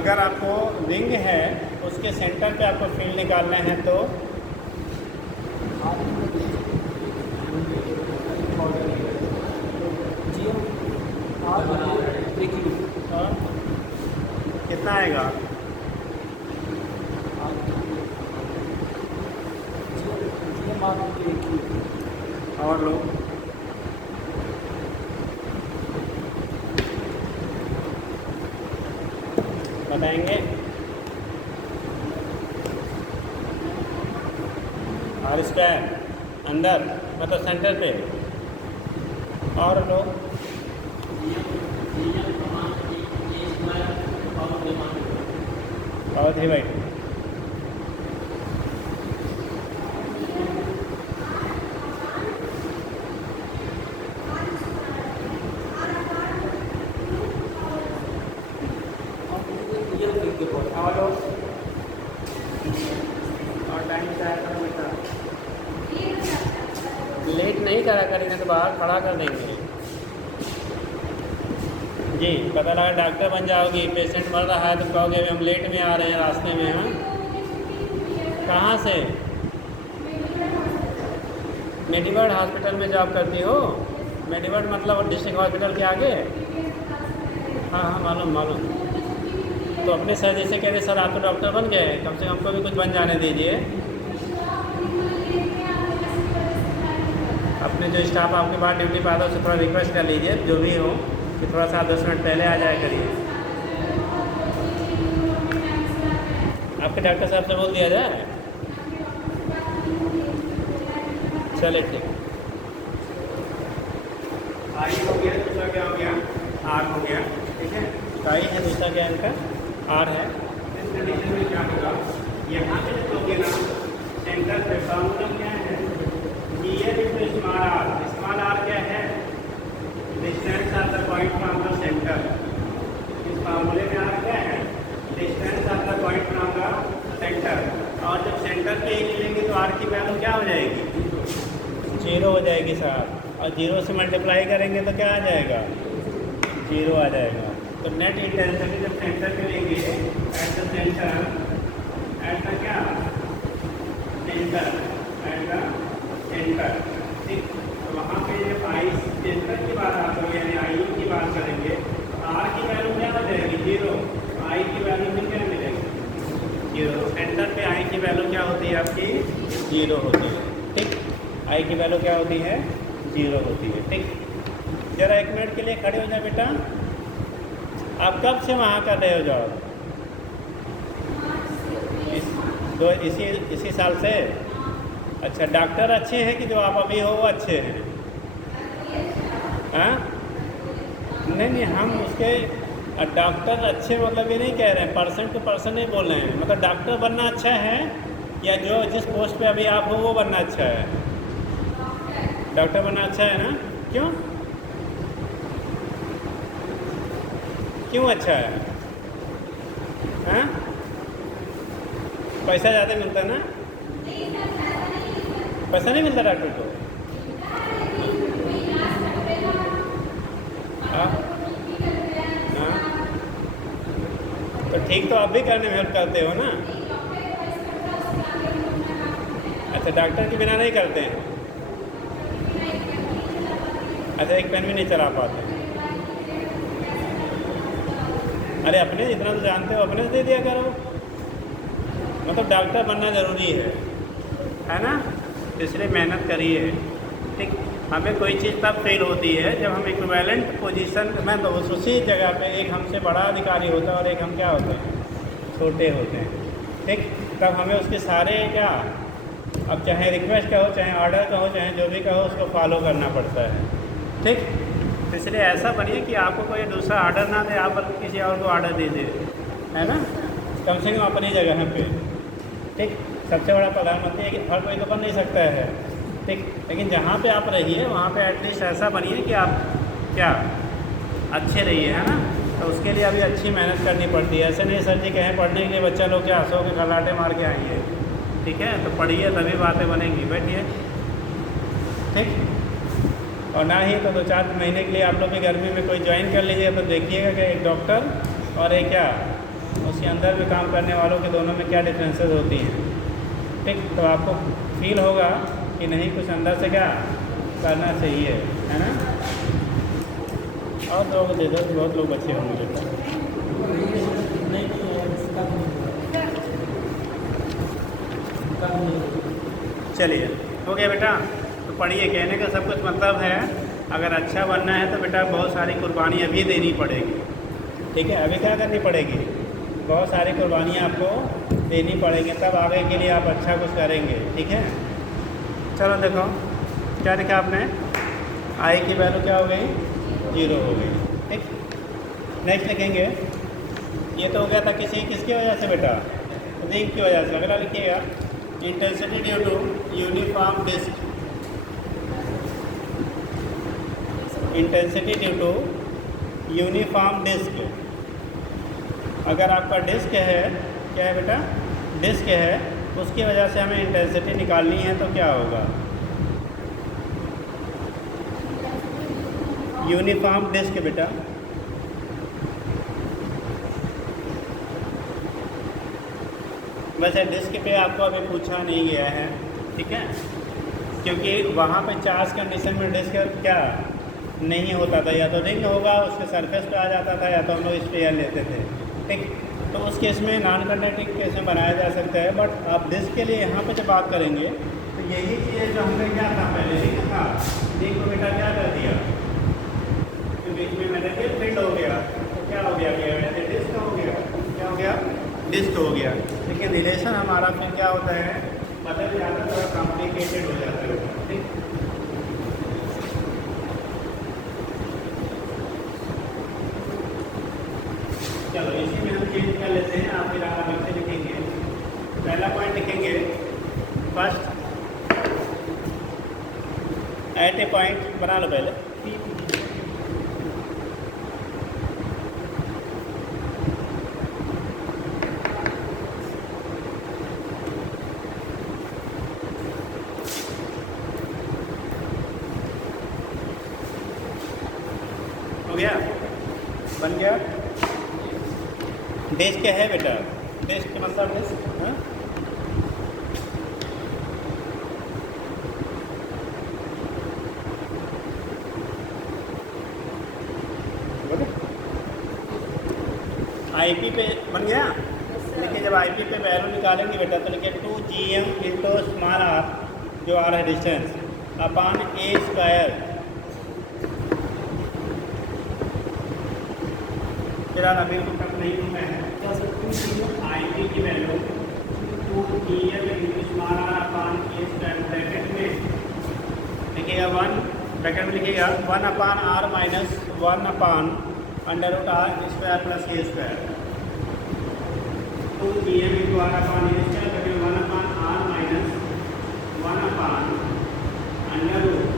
अगर आपको रिंग है उसके सेंटर पे आपको फील्ड निकालना है तो कितना आएगा? और लोग बताएंगे? आर स्क्वायर अंदर मतलब सेंटर पे, और लोग और 3/2। लेट नहीं करा करेंगे तो बाहर खड़ा कर देंगे जी। पता लगा डॉक्टर बन जाओगी, पेशेंट मर रहा है तो कहोगे हम लेट में आ रहे हैं रास्ते में। हाँ, कहाँ से? मेडिवर्ड हॉस्पिटल में जॉब करती हो? मेडिवर्ड मतलब डिस्ट्रिक्ट हॉस्पिटल के आगे? हाँ हाँ मालूम। तो अपने सर जैसे कह रहे सर आप तो डॉक्टर बन गए, कम से कम हमको भी कुछ बन जाने दीजिए। अपने जो स्टाफ आपके बाद ड्यूटी पे आता है उससे थोड़ा रिक्वेस्ट कर लीजिए, जो भी हो कि थोड़ा सा 10 मिनट पहले आ जाया करिए। आपके डॉक्टर साहब से बोल दिया जाए? चले ठीक। आई हो गया, दूसरा क्या हो गया? आर हो गया। ठीक है, आई है, दूसरा क्या इनका? आर है। इस कंडीशन में क्या होगा? यहाँ पे जो होगे ना सेंटर पे फॉर्मूला क्या है? स्मॉल आर क्या है? Distance of the point from the centre. इस फार्मूले में आर क्या है? Distance of the point from the centre. और जब सेंटर पे एक लेंगे तो आर की वैल्यू क्या हो जाएगी? 0 हो जाएगी साहब। और 0 से मल्टीप्लाई करेंगे तो क्या आ जाएगा? 0 आ जाएगा। तो नेट इंटेंसिटी जब सेंटर पे लेंगे at the centre, at the क्या? Centre, at the centre. ठीक, तो वहाँ पे जब आई सेंटर की बात आती है यानी आई की बात करेंगे तो आर की वैल्यू क्या हो जाएगी? 0। आई की वैल्यू में क्या मिलेगी? 0। सेंटर पे आई की वैल्यू क्या होती है आपकी? 0 होती है। ठीक, आई की वैल्यू क्या होती है? 0 होती है। ठीक, जरा 1 मिनट के लिए खड़े हो जाए बेटा। आप कब से वहाँ कर रहे हो जॉब? इसी साल से? अच्छा, डॉक्टर अच्छे हैं कि जो आप अभी हो वो अच्छे हैं? हाँ, नहीं हम उसके और डॉक्टर अच्छे मतलब ये नहीं कह रहे हैं, पर्सन टू पर्सन नहीं बोल रहे हैं, मतलब डॉक्टर बनना अच्छा है या जो जिस पोस्ट पे अभी आप हो वो बनना अच्छा है? डॉक्टर बनना अच्छा है ना? क्यों क्यों अच्छा है? हाँ, पैसा ज़्यादा मिलता है ना? पैसा नहीं मिलता डॉक्टर को? हाँ हाँ, तो ठीक, तो आप भी करने में हेल्प करते हो ना? अच्छा, डॉक्टर के बिना नहीं करते हैं? अच्छा, एक पेन भी नहीं चला पाते? अरे अपने जितना तो जानते हो अपने से दे दिया करो। मतलब डॉक्टर बनना ज़रूरी है ना? इसलिए मेहनत करिए। ठीक, हमें कोई चीज़ तब फेल होती है जब हम इक्विवेलेंट पोजीशन में, तो उसी जगह पे एक हमसे बड़ा अधिकारी होता है और एक हम क्या होते हैं, छोटे होते हैं। ठीक, तब हमें उसके सारे क्या, अब चाहे रिक्वेस्ट कहो, चाहे ऑर्डर कहो, चाहे जो भी कहो, उसको फॉलो करना पड़ता है। ठीक, तो इसलिए ऐसा बनिए कि आपको कोई दूसरा ऑर्डर ना दे, आप बल्कि किसी और को ऑर्डर दे दे, है ना? कम से कम अपनी जगह पे। ठीक, सबसे बड़ा प्रधानमंत्री है कि हर कोई तो बन नहीं सकता है। ठीक, लेकिन जहाँ पे आप रहिए वहाँ पे एटलीस्ट ऐसा बनिए कि आप क्या अच्छे रहिए, है ना? तो उसके लिए अभी अच्छी मेहनत करनी पड़ती है। ऐसे नहीं सर जी कहें पढ़ने के लिए बच्चा लोग क्या सो के खर्राटे मार के आएंगे। ठीक है, तो पढ़िए तभी बातें बनेंगी, बैठिए। ठीक, और ना ही तो 2-4 महीने के लिए आप लोग भी गर्मी में कोई ज्वाइन कर लीजिए, तो देखिएगा कि एक डॉक्टर और एक क्या उसके अंदर भी काम करने वालों के दोनों में क्या डिफरेंसेस होती हैं। ठीक, तो आपको फील होगा कि नहीं कुछ अंदर से क्या करना चाहिए, है ना? और लोग दे दो, बहुत लोग बच्चे होंगे। चलिए, हो गया बेटा? तो पढ़िए, कहने का सब कुछ मतलब है अगर अच्छा बनना है तो बेटा बहुत सारी कुर्बानी अभी देनी पड़ेगी। ठीक है, अभी क्या करनी पड़ेगी? बहुत सारी कुर्बानियाँ आपको देनी पड़ेगी, तब आगे के लिए आप अच्छा कुछ करेंगे। ठीक है, चलो देखो क्या लिखा आपने, आई की वैल्यू क्या हो गई? 0 हो गई। ठीक, नेक्स्ट लिखेंगे, ये तो हो गया था किसकी वजह से बेटा? रिंग की वजह से। अगला लिखिएगा, intensity due to uniform disc. Intensity due to uniform disc. अगर आपका डिस्क है, क्या है बेटा? डिस्क है, उसकी वजह से हमें इंटेंसिटी निकालनी है, तो क्या होगा? यूनिफॉर्म डिस्क बेटा। वैसे डिस्क पे आपको अभी पूछा नहीं गया है, ठीक है, क्योंकि वहाँ पे चार्ज कंडीशन में डिस्क क्या नहीं होता था, या तो रिंग होगा उसके सरफेस पे आ जाता था, या तो हम लोग स्पेयर लेते थे। ठीक, तो उस केस में नॉन कंडक्टिंग केस में बनाया जा सकता है। बट आप डिस्क के लिए यहाँ पे जब बात करेंगे तो यही चीज़ जो हमने क्या था पहले रिंग था, रिंग को बेटा क्या कर दिया कि बीच में मैग्नेटिक फील्ड हो गया, तो क्या हो गया? डिस्क हो गया। क्या हो गया? डिस्क हो गया। लेकिन रिलेशन हमारा फिर क्या होता है, बदल जाता है, थोड़ा कॉम्प्लिकेटेड हो जाता है। ठीक, चलो इसी में हम चेंज कर लेते हैं। आप फिर अलग से लिखेंगे। पहला पॉइंट लिखेंगे, फर्स्ट एट ए पॉइंट बना लो पहले। हो गया? बन गया? डिस्क है बेटा, डिस्क मतलब डिस्क, हाँ? आईपी पे बन गया। देखिए जब आईपी पे वैल्यू निकालेंगे बेटा तो लिखिए 2gm इंटू स्मॉल आर, जो आर है डिस्टेंस, अपॉन ए स्क्वायर। फिलहाल अभी तो तक नहीं हुआ है। आईपी की value 2gm into small R upon a square, bracket में लिखिएगा 1, ब्रैकेट में लिखिएगा 1 upon R minus 1 upon under root R square plus a square 2gm into are upon a square बटे 1 upon R minus 1 upon under root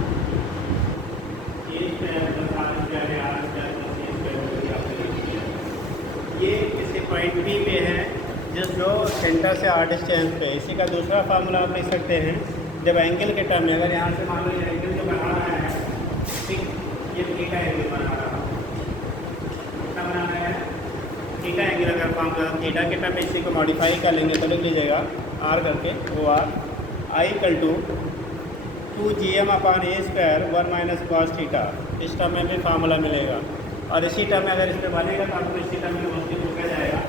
a square plus r square या r square plus a square. ये किसी point B पे है जो centre से are distance पे। इसी का दूसरा फार्मूला आप लिख सकते हैं जब एंगल के टर्म में, अगर यहाँ से मान लो ये एंगल जो बना रहा है, ठीक, ये थीटा एंगल बना रहा है, कितना बना रहा है, थीटा एंगल। अगर फॉर्म करें थीटा के टर्म में इसी को मॉडिफाई कर लेंगे तो लिख लीजिएगा आर करके, वो r I equal to 2gm upon a square 1 minus cos theta. इस टर्म में भी फार्मूला मिलेगा और इसी टर्म में अगर इस पर बनेगा तो आपको इसी टर्म में मुश्किल हो जाएगा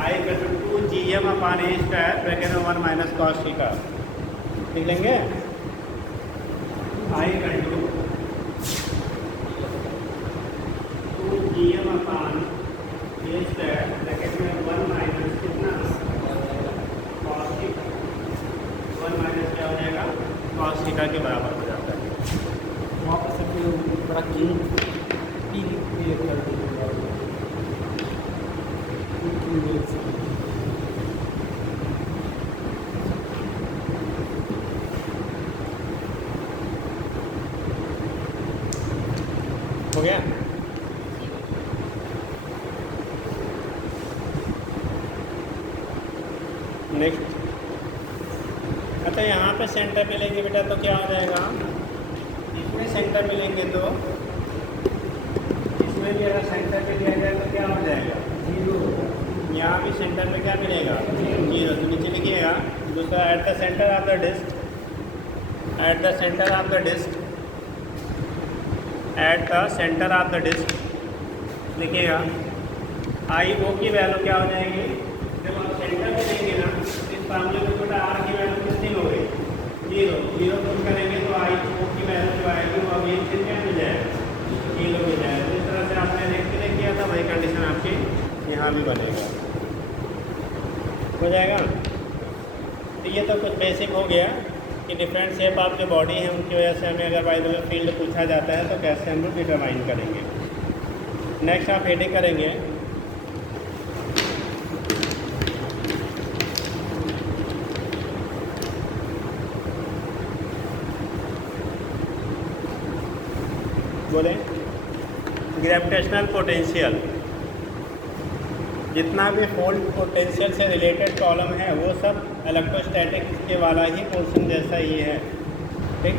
I equal to 2gm upon a square bracket में 1 माइनस कॉस थीटा। लिख लेंगे I equal to 2gm upon a square bracket में 1 माइनस कितना कॉस थीटा। 1 माइनस क्या हो जाएगा, कॉस थीटा के बराबर हो जाता है। वहाँ पर सब बड़ा की कर दीजिएगा। हो गया। नेक्स्ट, अच्छा यहाँ पे सेंटर मिलेंगे बेटा तो क्या हो जाएगा, इसमें सेंटर मिलेंगे तो इसमें भी अगर सेंटर पे लिया जाए तो क्या हो जाएगा, 0। यहाँ भी सेंटर पे क्या मिलेगा, 0। तो नीचे लिखिएगा दूसरा at the centre of the disc, at the centre of the disc, at the centre of the disc लिखिएगा आई ओ की वैल्यू क्या हो जाएगी, जब आप सेंटर पे लेंगे ना इस फार्मूले में छोटा आर की वैल्यू कितनी हो गई, 0 पुट करेंगे तो आई ओ की वैल्यू जो आएगी वो अभी से क्या मिल जाएगा, 0 मिल जाएगा। तो इस तरह से आपने देख के किया था वही कंडीशन आपकी यहाँ भी बनेगा, हो जाएगा। तो ये तो कुछ बेसिक हो गया कि डिफरेंट शेप ऑफ जो बॉडी है उनकी वजह से हमें अगर बाय द वे फील्ड पूछा जाता है तो कैसे हम लोग डिटरमाइन करेंगे। नेक्स्ट आप हेडिंग करेंगे बोलें ग्रेविटेशनल पोटेंशियल। जितना भी फोल्ड पोटेंशियल से रिलेटेड प्रॉब्लम है वो सब इलेक्ट्रोस्टैटिक के वाला ही पोर्शन जैसा ही है, ठीक।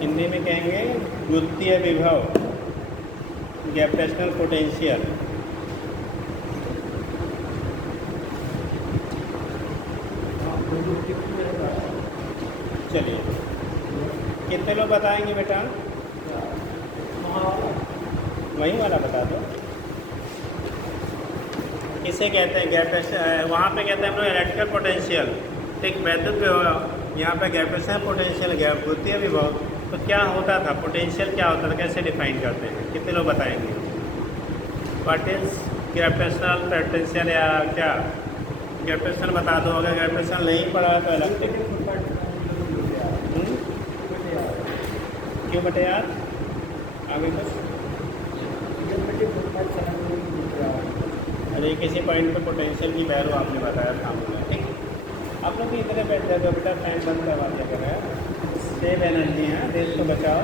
हिंदी में कहेंगे द्वितीय विभव ग्रेविटेशनल पोटेंशियल। चलिए कितने लोग बताएंगे बेटा, वही वाला बता दो। किसे कहते हैं ग्रेविटेशन, वहाँ पे कहते हैं हम लोग इलेक्ट्रिकल पोटेंशियल, ठीक। वैद्युत विभव, यहाँ पे ग्रेविटेशनल पोटेंशियल द्वितीय विभव। तो क्या होता था, पोटेंशियल क्या होता था, कैसे डिफाइन करते हैं, कितने लोग बताएंगे। व्हाट इज ग्रेविटेशनल पोटेंशियल, या क्या ग्रेविटेशनल बता दो। अगर ग्रेविटेशनल नहीं पढ़ा तो इलेक्ट्रिक क्यों बटे यार, आगे कुछ अरे किसी पॉइंट पे पोटेंशियल की वैल्यू आपने बताया था, ठीक। आप लोग भी इधर बैठ जाते हो बेटा, फैन बंद करवा दिया करें, सेव एनर्जी है, देश को बचाओ,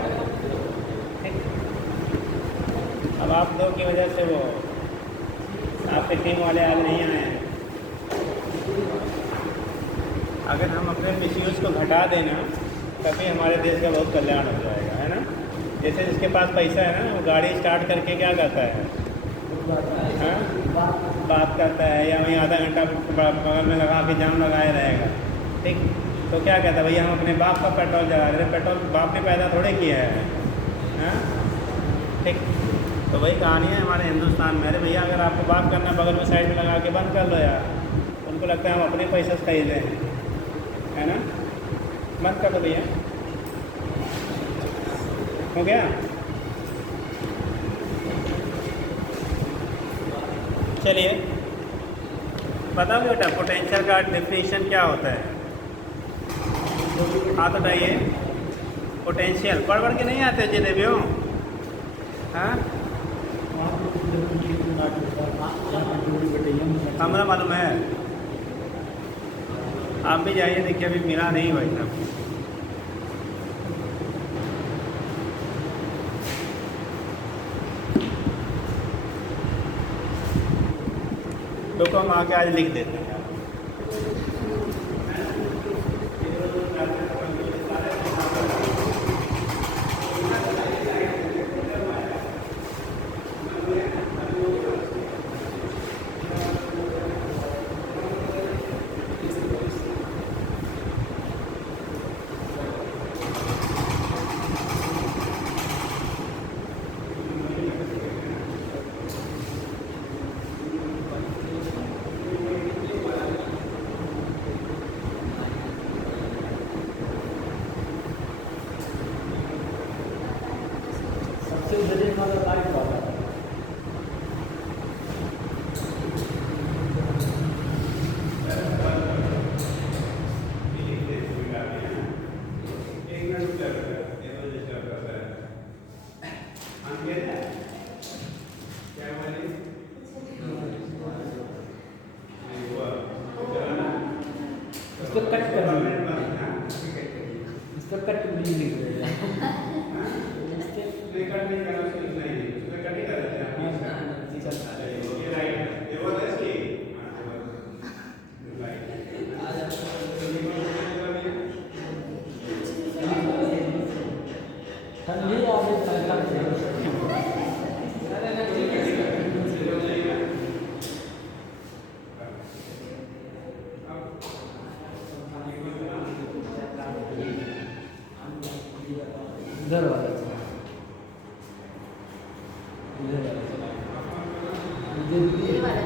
ठीक। अब आप दो की वजह से वो आपके टीम वाले आज नहीं आए हैं। अगर हम अपने मिसयूज़ को घटा देना तभी हमारे देश का बहुत कल्याण हो जाएगा, है ना। जैसे जिसके पास पैसा है ना वो गाड़ी स्टार्ट करके क्या करता है, हाँ? बात करता है, या वहीं आधा घंटा बगल में लगा के जाम लगाए रहेगा, ठीक। तो क्या कहता है, भैया हम अपने बाप का पेट्रोल जला रहे, पेट्रोल बाप ने पैदा थोड़े किया है, हाँ, ठीक। तो वही कहानी है हमारे हिंदुस्तान में। अरे भैया अगर आपको बात करना बगल में साइड में लगा के बंद कर लो यार, उनको लगता है हम अपने पैसे से खरीद रहे हैं, है ना। बंद कर दो भैया, हो गया। चलिए बताओ बेटा पोटेंशियल का डेफिनेशन क्या होता है, हाथ उठाइए। पोटेंशियल पढ़ के नहीं आते जिलेबियों। हाँ हमारा मालूम है, आप भी जाइए देखिए, अभी मिला नहीं भाई साहब। तो हम आके आज लिख देते हैं। इधर वाला ये वाला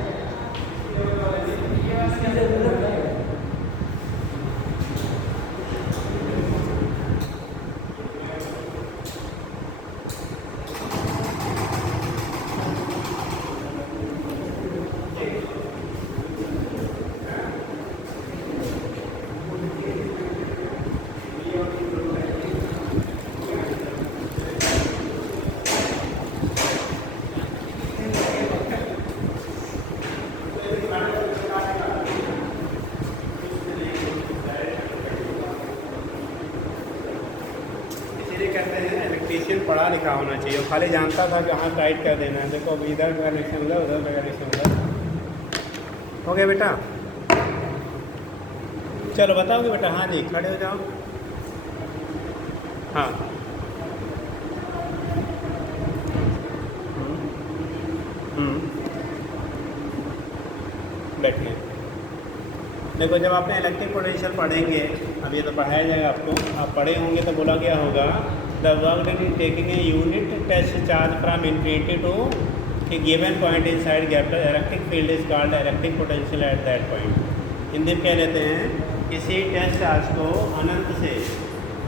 इलेक्ट्रीशियन पढ़ा लिखा होना चाहिए, खाली जानता था कि हाँ टाइट कर देना है। देखो अभी इधर का कनेक्शन उधर, उधर का कनेक्शन उधर। हो गया बेटा? चलो बताओगे बेटा? हाँ जी, खड़े हो जाओ। हाँ बैठिए। देखो जब आपने इलेक्ट्रिक पोटेंशियल पढ़ेंगे, अब ये तो पढ़ाया जाएगा आपको, आप पढ़े होंगे तो बोला क्या होगा, the work done in taking a unit test charge from infinity to a given point inside gap electric field is called electric potential at that point. Hindi में कह लेते हैं किसी टेस्ट चार्ज को अनंत से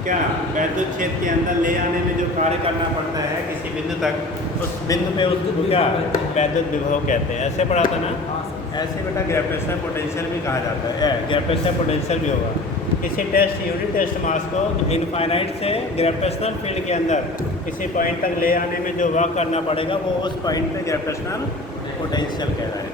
क्या वैद्युत क्षेत्र के अंदर ले आने में जो कार्य करना पड़ता है किसी बिंदु तक, उस बिंदु पे उसको क्या वैद्युत विभव कहते हैं। ऐसे पढ़ा था ना? ऐसे बेटा ग्रेविटेशनल पोटेंशियल भी कहा जाता है। ग्रेविटेशनल पोटेंशियल भी होगा। किसी टेस्ट यूनिट टेस्ट मास को इनफाइनाइट से ग्रेविटेशनल फील्ड के अंदर किसी पॉइंट तक ले आने में जो वर्क करना पड़ेगा वो उस पॉइंट पे ग्रेविटेशनल पोटेंशियल कह रहा है।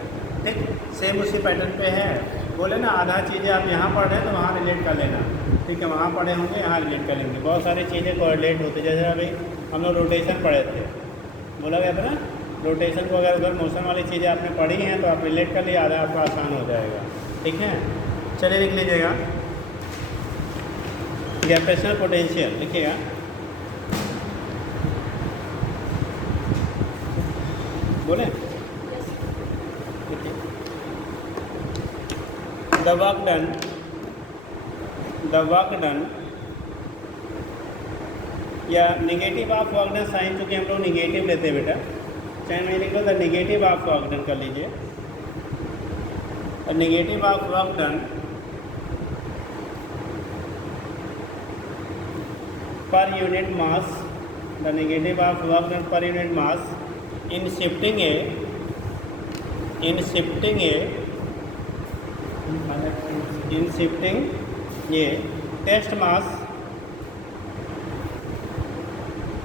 ठीक, सेम उसी पैटर्न पे है। बोले ना आधा चीज़ें आप यहाँ पढ़ रहे हैं तो वहाँ रिलेट कर लेना, ठीक है? वहाँ पढ़े होंगे यहाँ रिलेट कर लेंगे। बहुत सारी चीज़ें कोरिलेट होती है। जैसे अभी हम लोग रोटेशन पढ़े थे, बोला गया था ना रोटेशन को, अगर उधर मोशन वाली चीज़ें आपने पढ़ी हैं तो आप रिलेट कर लिए, आधा आपका आसान हो जाएगा। ठीक है, चलिए लिख लीजिएगा ग्रेविटेशनल पोटेंशियल, लिखिएगा। बोले द वर्क डन या negative of work done, sign चूँकि हम लोग निगेटिव लेते हैं बेटा, चाहे मैं लिख लो the negative of work done कर लीजिए। Negative of work done per unit mass, the negative of work done per unit mass in shifting ये test mass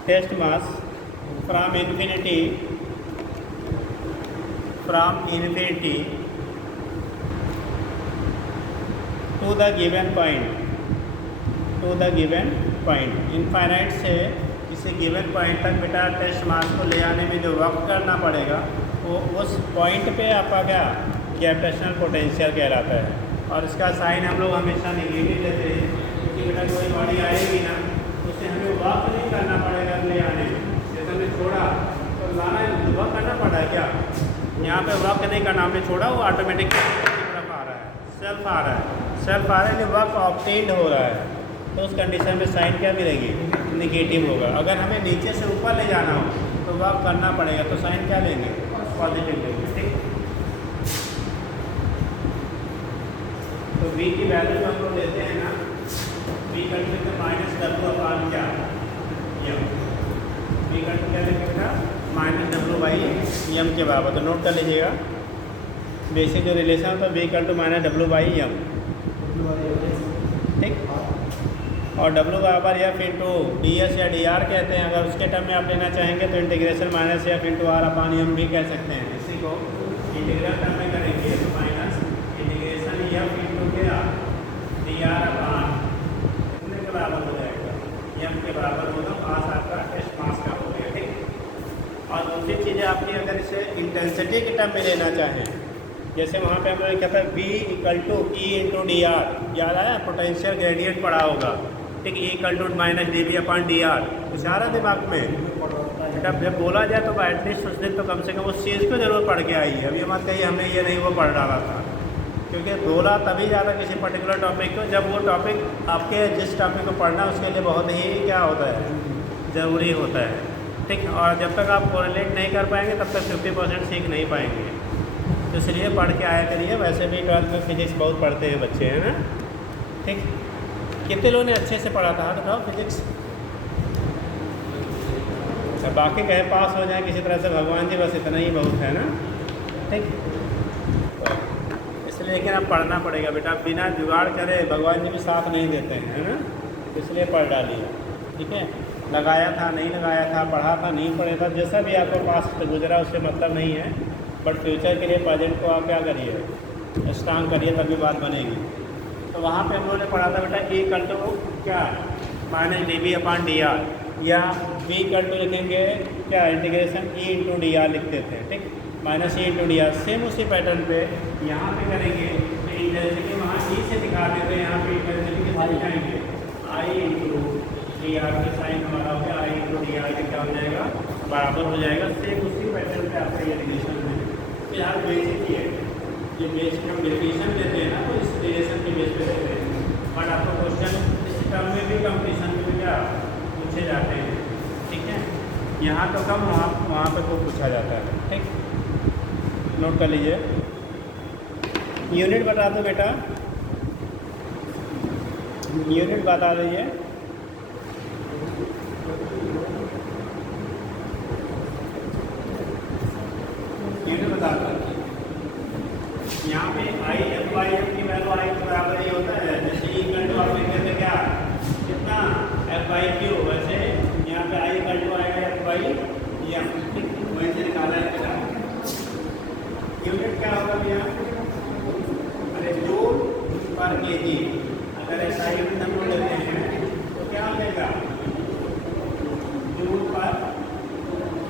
test mass from infinity to the given point infinite से किसी given point तक बेटा test मास को ले आने में जो वर्क करना पड़ेगा वो उस पॉइंट पे आपका क्या ग्रेविटेशनल पोटेंशियल कहलाता है। और इसका साइन हम लोग हमेशा नेगेटिव लेते हैं, क्योंकि बेटा कोई बॉडी आएगी ना उससे हमें वर्क नहीं करना पड़ेगा ले आने में। जैसे हमने छोड़ा तो लाना वर्क करना पड़ा है क्या, यहाँ पे वर्क नहीं करना, हमने छोड़ा वो ऑटोमेटिक तरफ आ रहा है, सेल्फ आ रहा है, वर्क ऑब्टेन्ड हो रहा है। तो उस कंडीशन में साइन क्या मिलेगी, निगेटिव होगा। अगर हमें नीचे से ऊपर ले जाना हो तो वर्क करना पड़ेगा, तो साइन क्या लेंगे, पॉजिटिव लेंगे। ठीक, तो v की वैल्यू जो हम लोग लेते हैं ना, v का माइनस डब्ल्यू अपान क्या यम, v का क्या लिखेगा माइनस डब्ल्यू बाई यम के बराबर। तो नोट कर लीजिएगा बेसिक जो रिलेशन होता है v equal to minus W by m. ठीक, और W बराबर एफ इंटू डी एस या डी आर कहते हैं। अगर उसके टर्म में आप लेना चाहेंगे तो integration minus F into are upon M भी कह सकते हैं। इसी को इंटीग्रल टर्म में करेंगे तो माइनस इंटीग्रेशन एफ इंटू क्या डी आर अपान कितने के बराबर हो जाएगा, एम के बराबर होगा, पास आपका टेस्ट पास का हो गया। ठीक, और दूसरी चीज़ें आपकी अगर इसे इंटेंसिटी के टर्म में लेना चाहें, जैसे वहाँ पे हमने क्या था V equal to E into d r, याद आया पोटेंशियल ग्रेडियंट पढ़ा होगा। ठीक, E equal to minus d B upon d r, इशारा दिमाग में बेटा जब बोला जाए तो एटलीस्ट उस दिन तो कम से कम उस चीज़ को जरूर पढ़ के आई है। अभी मत कहिए हमने ये नहीं वो पढ़ डाला था, क्योंकि बोला तभी ज़्यादा किसी पर्टिकुलर टॉपिक को जब वो टॉपिक आपके जिस टॉपिक को पढ़ना उसके लिए बहुत ही क्या होता है, ज़रूरी होता है। ठीक, और जब तक आप कोरिलेट नहीं कर पाएंगे तब तक 50% सीख नहीं पाएंगे। तो इसलिए पढ़ के आया करिए। वैसे भी 12th में फिजिक्स बहुत पढ़ते हैं बच्चे, है ना। ठीक, कितने लोगों ने अच्छे से पढ़ा था बताओ फिजिक्स, बाकी कहे पास हो जाए किसी तरह से भगवान जी, बस इतना ही बहुत है ना। ठीक, इसलिए लेकिन अब पढ़ना पड़ेगा बेटा, बिना जुगाड़ करे भगवान जी भी साथ नहीं देते हैं, है ना। इसलिए पढ़ डालिए। ठीक है, लगाया था नहीं लगाया था, पढ़ा था नहीं पढ़ा था, जैसा भी आपको पास गुजरा उससे मतलब नहीं है, बट फ्यूचर के लिए प्रेजेंट को आप क्या करिए, स्ट्रांग करिए, तभी बात बनेगी। तो वहाँ पे हम लोगों ने पढ़ा था बेटा E इक्वल टू क्या minus d B upon d r, या V इक्वल टू लिखेंगे क्या integration E into d r लिखते थे। ठीक, minus E into d r. Same उसी पैटर्न पे यहाँ पे करेंगे तो इंटेंसिटी वहाँ E से दिखा देते हैं, यहाँ पे इंटेंसिटी के साथ जाएंगे I इंटू डी आर के साइन हमारा हो गया, I इंटू डी आर के क्या हो जाएगा, बराबर हो जाएगा। सेम उसी पैटर्न पे आपका ये रिलेशन है। फिलहाल बेसिक ही है, ये बेसिक हम डेफिनेशन देते हैं ना, तो इस रिलेशन के बेस पे देते हैं, बट आपको क्वेश्चन इस टर्म में भी कंपटीशन में भी क्या पूछे जाते हैं। ठीक है, यहाँ तो कम वहाँ पे खूब पूछा जाता है। ठीक, नोट कर लीजिए। यूनिट बता दो बेटा, यूनिट बता दीजिए। यूनिट बता दो। यहाँ पे आई एफ वाई एफ की वैल्यू आई के बराबर ही होता है। जैसे ई इक्वल टू आप लिखते थे क्या कितना एफ वाई क्यू, वैसे यहाँ पे आई इक्वल टू आएगा एफ वाई एफ, वैसे निकाला है बेटा। यूनिट क्या होगा भैया, अरे जूल पर के जी। अगर ऐसा यूनिट हम लोग लेते हैं तो क्या मिलेगा, जूल पर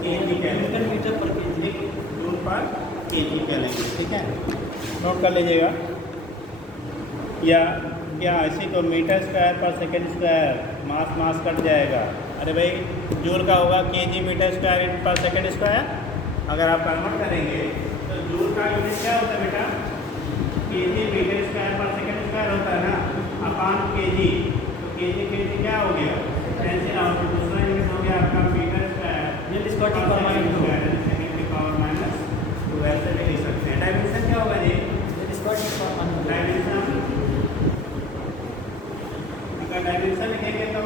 के जी कहलेंगे, मीटर पर के जी, जूल पर के जी कहलेंगे। ठीक है, नोट कर लीजिएगा। या क्या इसी को मीटर स्क्वायर पर सेकेंड स्क्वायर, मास कट जाएगा। अरे भाई जूल का होगा केजी मीटर स्क्वायर पर सेकेंड स्क्वायर। अगर आप कन्वर्ट करेंगे तो जूल का यूनिट क्या होता है बेटा, केजी मीटर स्क्वायर पर सेकेंड स्क्वायर होता है ना, अपान केजी। तो केजी क्या हो गया, कैंसिल आउट। दूसरा यूनिट हो गया आपका मीटर स्क्वायर, ये डिस्कॉर्डिंग सेकेंड की पावर माइनस, तो वैसे भी लिख सकते हैं। डायमेंशन क्या होगा जी, डायमेंशन, अगर डायमेंशन लिखेंगे तो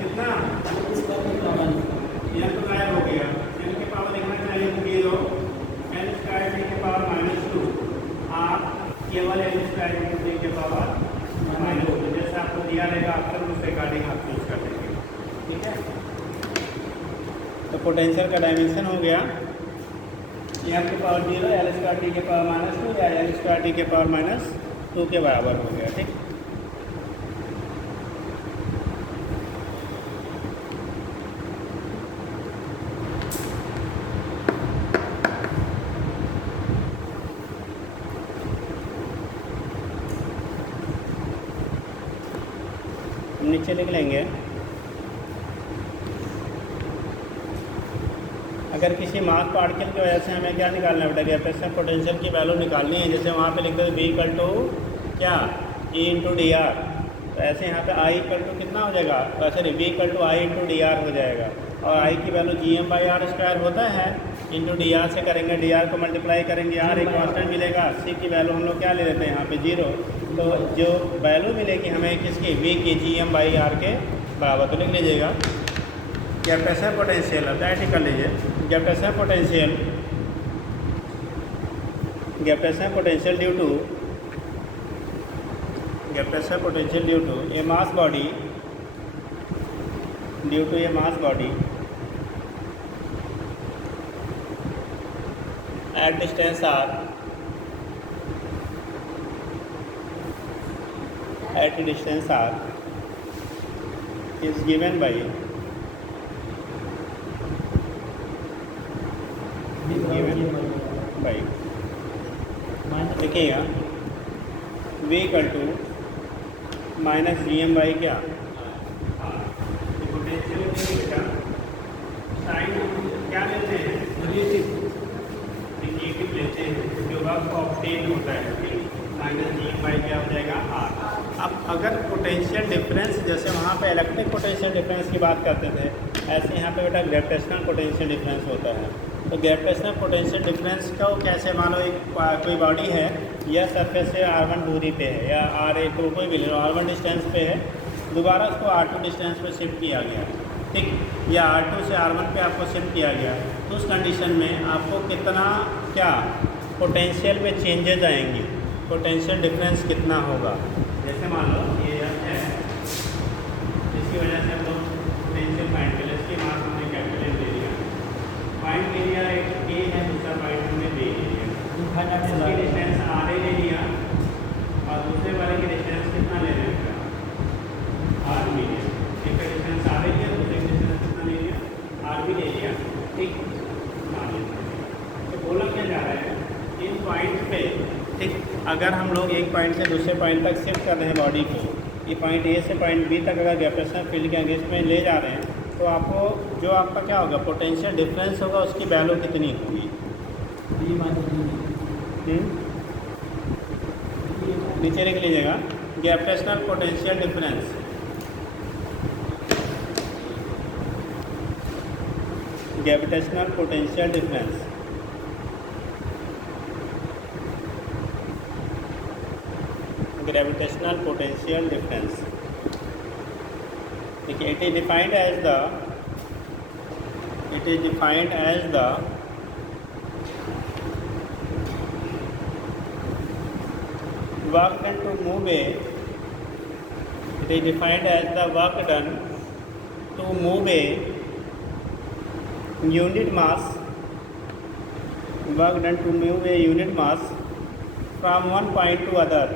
कितना, यह तो गायब हो गया, एन के पावर लिखना चाहिए 0, एन स्क्वायर टी के पावर -2, आप केवल एन स्क्वायर टी के पावर -2, जैसे आपको दिया रहेगा आप उस रिगार्डिंग आप चूज कर देंगे। ठीक है। पोटेंशियल का डायमेंशन हो गया एम की पावर 0 एल स्क्वायर टी के पावर -2 या एल स्क्वायर टी के पावर -2 के बराबर हो गया। ठीक, नीचे लिख लेंगे अगर किसी मास पार्टिकल की वजह से हमें क्या निकालना है बेटा, ग्रेविटेशनल पोटेंशियल की वैल्यू निकालनी है। जैसे वहाँ पे लिखते हैं V इक्वल टू क्या E इंटू डी आर, तो ऐसे यहाँ पे I इक्वल टू कितना हो जाएगा, sorry V equal to I into d r हो जाएगा। और I की वैल्यू Gm/r² होता है, इंटू डी आर से करेंगे, डी आर को मल्टीप्लाई करेंगे, R एक कांस्टेंट मिलेगा, C की वैल्यू हम लोग क्या ले लेते हैं यहाँ पे 0। तो जो वैल्यू मिलेगी हमें किसकी, V की Gm/r के बराबर। तो लिख लीजिएगा ग्रेविटेशनल पोटेंशियल होता है, ठीक कर लीजिए। Gravitational potential due to a mass body at distance r is given by देखिएगा V equal to -Gm by क्या, साइन क्या लेते हैं, नेगेटिव लेते हैं, जो वर्क ऑब्टेन होता है -Gm बाई क्या हो जाएगा R। अब अगर पोटेंशियल डिफरेंस, जैसे वहाँ पे इलेक्ट्रिक पोटेंशियल डिफरेंस की बात करते थे, ऐसे यहाँ पे बेटा ग्रेविटेशनल पोटेंशियल डिफरेंस होता है। तो ग्रेविटेशनल पोटेंशियल डिफरेंस को कैसे, मानो एक कोई बॉडी है या सरफेस से r1 दूरी पे है या r2 कोई भी ले लो, r1 डिस्टेंस पे है, दोबारा उसको r2 डिस्टेंस पे शिफ्ट किया गया, ठीक, या r2 से r1 पे आपको शिफ्ट किया गया, तो उस कंडीशन में आपको कितना क्या पोटेंशियल में चेंजेज आएंगे, पोटेंशियल डिफरेंस कितना होगा। जैसे मान लो ये है, इसकी वजह से हम लोग पोटेंशियल फाइंड कर, इसकी मास हमने कैलकुलेट ले लिया, पॉइंट ले लिया, एक ए है, दूसरा पॉइंट हमने बी ले लिया, इसकी डिस्टेंस आर ए ले लिया और दूसरे वाले की डिस्टेंस कितना ले लें, आर बी लिया, एक का डिस्टेंस आर ए लिया, दूसरे की डिस्टेंस कितना ले लिया, आर बी ले लिया, ठीक। तो बोला क्या जा रहा है, इन पॉइंट पे, ठीक, अगर हम लोग एक पॉइंट से दूसरे पॉइंट तक शिफ्ट कर रहे हैं बॉडी को, ये पॉइंट ए से पॉइंट बी तक अगर ग्रेविटेशनल फील्ड के अगेंस्ट में ले जा रहे हैं, तो आपको जो आपका क्या होगा, पोटेंशियल डिफरेंस होगा, उसकी वैल्यू कितनी होगी, नीचे लिख लीजिएगा gravitational potential difference, gravitational potential difference देखिए, it is defined as the work done to move a unit mass from one point to other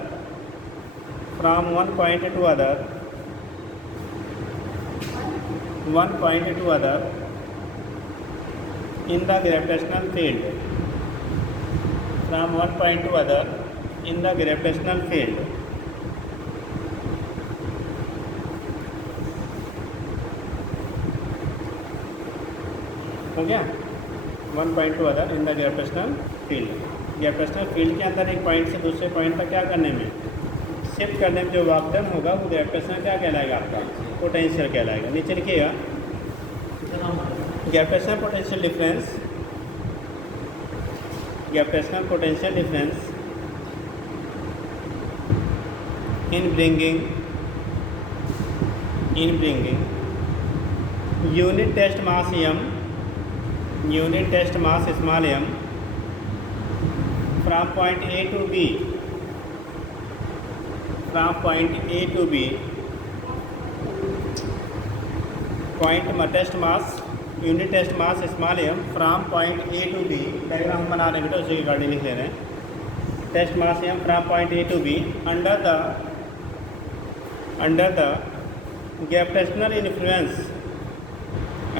in the gravitational field, हो गया, one point two other in the gravitational field. Gravitational field के अंदर एक point से दूसरे point तक क्या करने में, शिफ्ट करने में जो वर्क डन होगा वो ग्रेविटेशनल क्या कहलाएगा, आपका पोटेंशियल कहलाएगा। नीचे लिखिएगा gravitational potential difference in bringing unit test mass small m from point A to B point test mass unit test mass small m from point A to B, diagram हम बना रहे हैं बेटा, उसी की गाड़ी लिख ले रहे हैं। Test mass m from point A to B under the gravitational influence,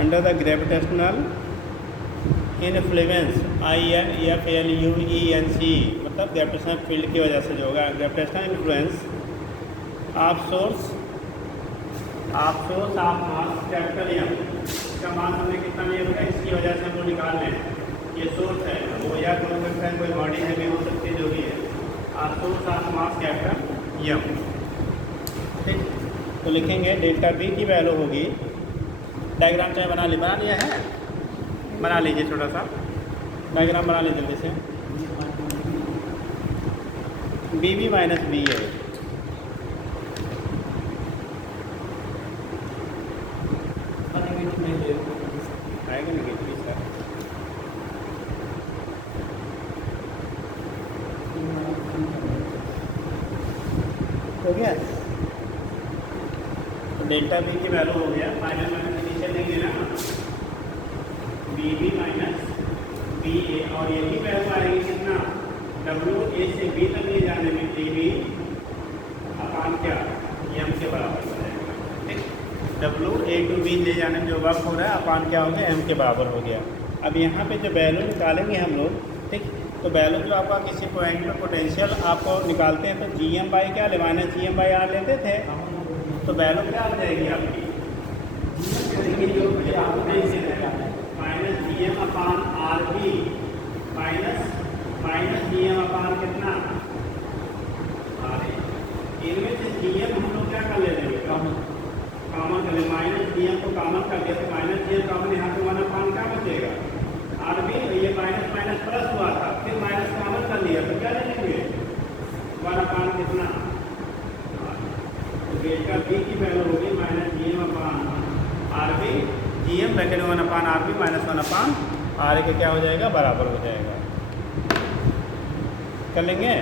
under the gravitational influence INFLUENC, मतलब ग्रेविटेशनल फील्ड की वजह से जो होगा, gravitational influence of source of mass capital M, इसका मास हमने कितना लिया होगा, इसकी वजह से हम लोग निकाल लें। ये सोर्स है, वो या तो हो सकता है कोई बॉडी है भी हो सकती है, जो भी है, source of mass capital M. ठीक, तो लिखेंगे डेल्टा बी की वैल्यू होगी, डायग्राम चाहे बना लिया है, बना लीजिए, छोटा सा डायग्राम बना लीजिए जल्दी से। बी बी माइनस बी है, आएगा नेगेटिव इसका, हो गया। तो डेल्टा बी की वैल्यू हो गया, माइनस माइनस नीचे देंगे ना, बी बी माइनस बी ए, और ये भी वैल्यू आएगी कितना, डब्ल्यू ए से बी तक ले जाने में डी बी अपान क्या एम के बराबर हो जाएगा। ठीक, डब्ल्यू ए टू बी ले जाने में जो वर्क हो रहा है अपान क्या हो गया, एम के बराबर हो गया। अब यहाँ पे जो वैल्यू निकालेंगे हम लोग, ठीक, तो वैल्यू जो आपका किसी पॉइंट पे पोटेंशियल आपको निकालते हैं तो जी एम बाई क्या ले, minus G M by R लेते थे, तो वैल्यू क्या हो जाएगी आपकी, minus G M upon R B minus G M upon कितना आर ए। इनमें से जी एम हम लोग क्या कर ले रहे हैं, कॉमन कर ले, माइनस जी एम को कॉमन कर दिया तो माइनस जी एम कॉमन, यहाँ पे 1 अपान क्या बचेगा आर बी, ये माइनस माइनस प्लस हुआ था, फिर माइनस कॉमन कर लिया तो क्या ले लेंगे 1 अपान कितना, तो डेल्टा बी की वैल्यू होगी minus G M upon R B, G M bracket 1 upon R B minus 1 upon R A के क्या हो जाएगा, बराबर हो जाएगा। कर लेंगे,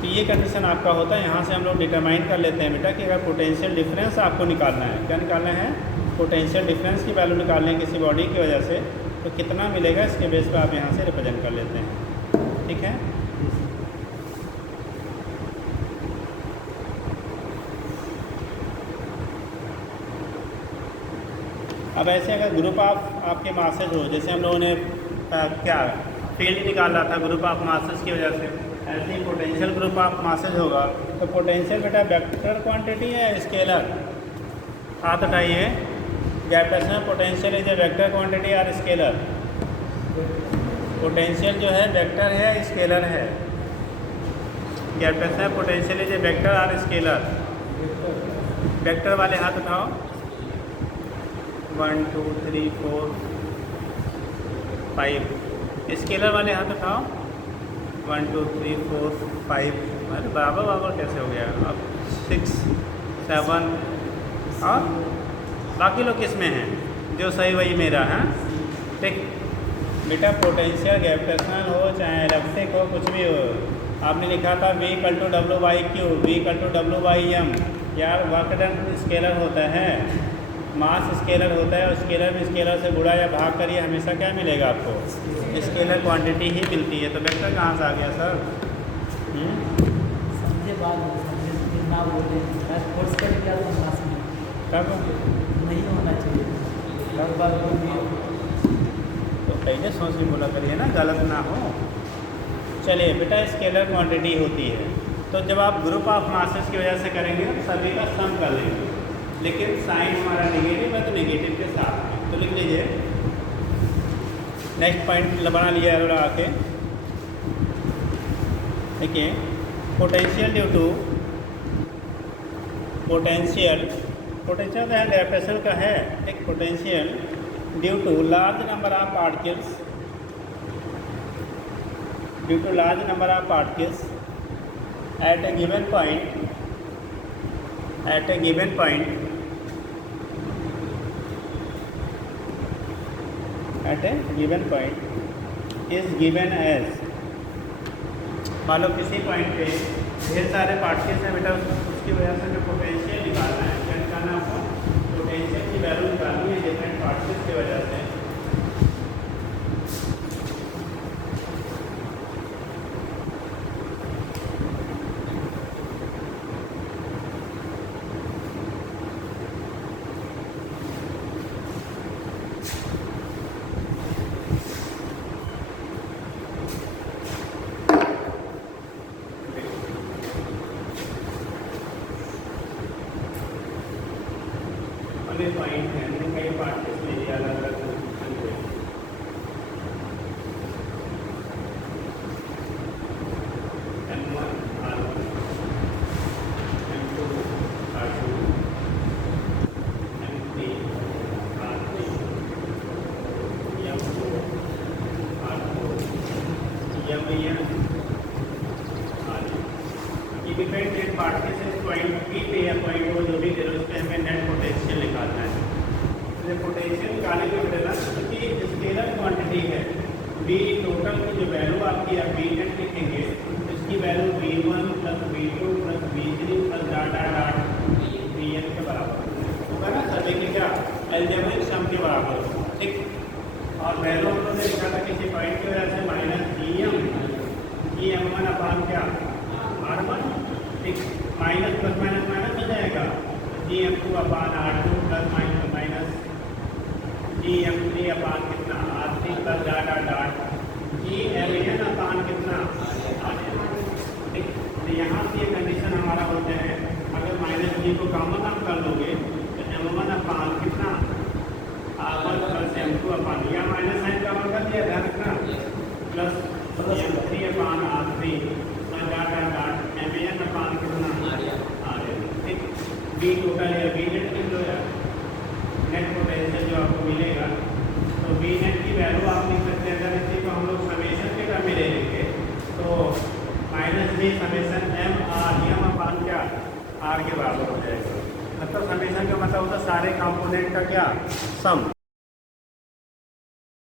तो ये कंडीशन आपका होता है। यहाँ से हम लोग डिटरमाइन कर लेते हैं बेटा कि अगर पोटेंशियल डिफरेंस आपको निकालना है, क्या निकालना है, पोटेंशियल डिफरेंस की वैल्यू निकालने है किसी बॉडी की वजह से, तो कितना मिलेगा इसके बेस पर आप यहाँ से रिप्रेजेंट कर लेते हैं। ठीक है, अब ऐसे अगर ग्रुप ऑफ आपके मासेज हो, जैसे हम लोगों ने क्या फील्ड निकाल रहा था ग्रुप ऑफ मासेज की वजह से, ऐसे ही पोटेंशियल ग्रुप ऑफ मासेज होगा, तो पोटेंशियल बेटा वेक्टर क्वांटिटी है स्केलर, हाथ उठाइए, gravitational potential is a vector quantity और स्केलर, पोटेंशियल जो है वेक्टर है स्केलर है, gravitational potential is a vector और स्केलर, वेक्टर वाले हाथ उठाओ, 1 2 3 4 5, स्केलर वाले हाथ उठाओ, 1 2 3 4 5, अरे बराबर कैसे हो गया, अब 6 7, और बाकी लोग किस में हैं, जो सही वही मेरा है। ठीक बेटा, पोटेंशियल ग्रेविटेशनल हो चाहे इलेक्ट्रिक हो, कुछ भी हो, आपने लिखा था V = W/Q, V = W/m, यार वर्क डन स्केलर होता है, मास स्केलर होता है, और स्केलर में स्केलर से गुणा या भाग करिए, हमेशा क्या मिलेगा आपको, स्केलर क्वांटिटी ही मिलती है। तो वेक्टर कहाँ से आ गया सर, समझे बात समझे ना बोले, फोर्स कर क्या क्लास में कब नहीं होना चाहिए, हर बार बोलिए तो पहले सोच के बोला करिए ना, गलत ना हो। चलिए बेटा, स्केलर क्वांटिटी होती है, तो जब आप ग्रुप ऑफ मासेस की वजह से करेंगे तो सभी का सम कर लेंगे, लेकिन साइन हमारा नेगेटिव है तो नेगेटिव के साथ है। तो लिख लीजिए, नेक्स्ट पॉइंट बना लिया है लगा के, देखिए, पोटेंशियल ड्यू टू पोटेंशियल का है, ग्रेविटेशन का है, एक potential due to large number of particles, due to large number of particles at a given point is given as, मान लो किसी पॉइंट पे ढेर सारे पार्टिकल्स हैं बेटा, उसकी वजह से जो पोटेंशियल निकालना है, क्या निकालना है आपको, पोटेंशियल की वैल्यू निकालनी है डिफरेंट पार्टिस की वजह से पॉइंट है, कई पार्टिस लीजिए अलग अलग M1 R1 M2 R2 M3 R3 M4 R4 MN ये डिपेंडेंट पार्टिस इस पॉइंट पी पे या पॉइंट वो जो भी दे रहे उस पर हमें नेट पोटेंशियल निकालना है। पोटेंशियल निकालने के बेटा क्योंकि स्केलर क्वांटिटी है बी टोटल की जो वैल्यू आपकी आप बी नेट लिखेंगे इसकी value B1 plus B2 plus B3 plus data dot Bn के बराबर होगा ना, सभी के क्या अलजेब्रिक सम के बराबर होगा, ठीक। और वैल्यू हम लोगों ने लिखा था किसी पॉइंट की वजह से माइनस EM1 अपान क्या R1, ठीक। माइनस प्लस माइनस माइनस हो जाएगा GM2 अपान R2 plus minus minus GM3 अपान कितना R3 plus data dot GMN अपान कितना R1, ठीक। तो यहाँ से ये कंडीशन हमारा होता है अगर माइनस जी को कॉमन हम कर लोगे तो M1 अपान कितना R1 प्लस M2 अपान या माइनस साइन कॉमन कर दिया ध्यान रखना प्लस M3 अपान R3 plus data dot MN अपान कितना RN, ठीक। बी टोटल या बी नेट की जो है नेट पोटेंशियल जो आपको मिलेगा तो बी नेट की वैल्यू आप लिख सकते हैं। अगर इसी को हम लोग समेशन के टर्म में ले लेंगे तो माइनस बी समेशन एम अपान क्या आर के बराबर हो जाएगा। मतलब समेशन का मतलब होता है सारे कंपोनेंट का क्या सम,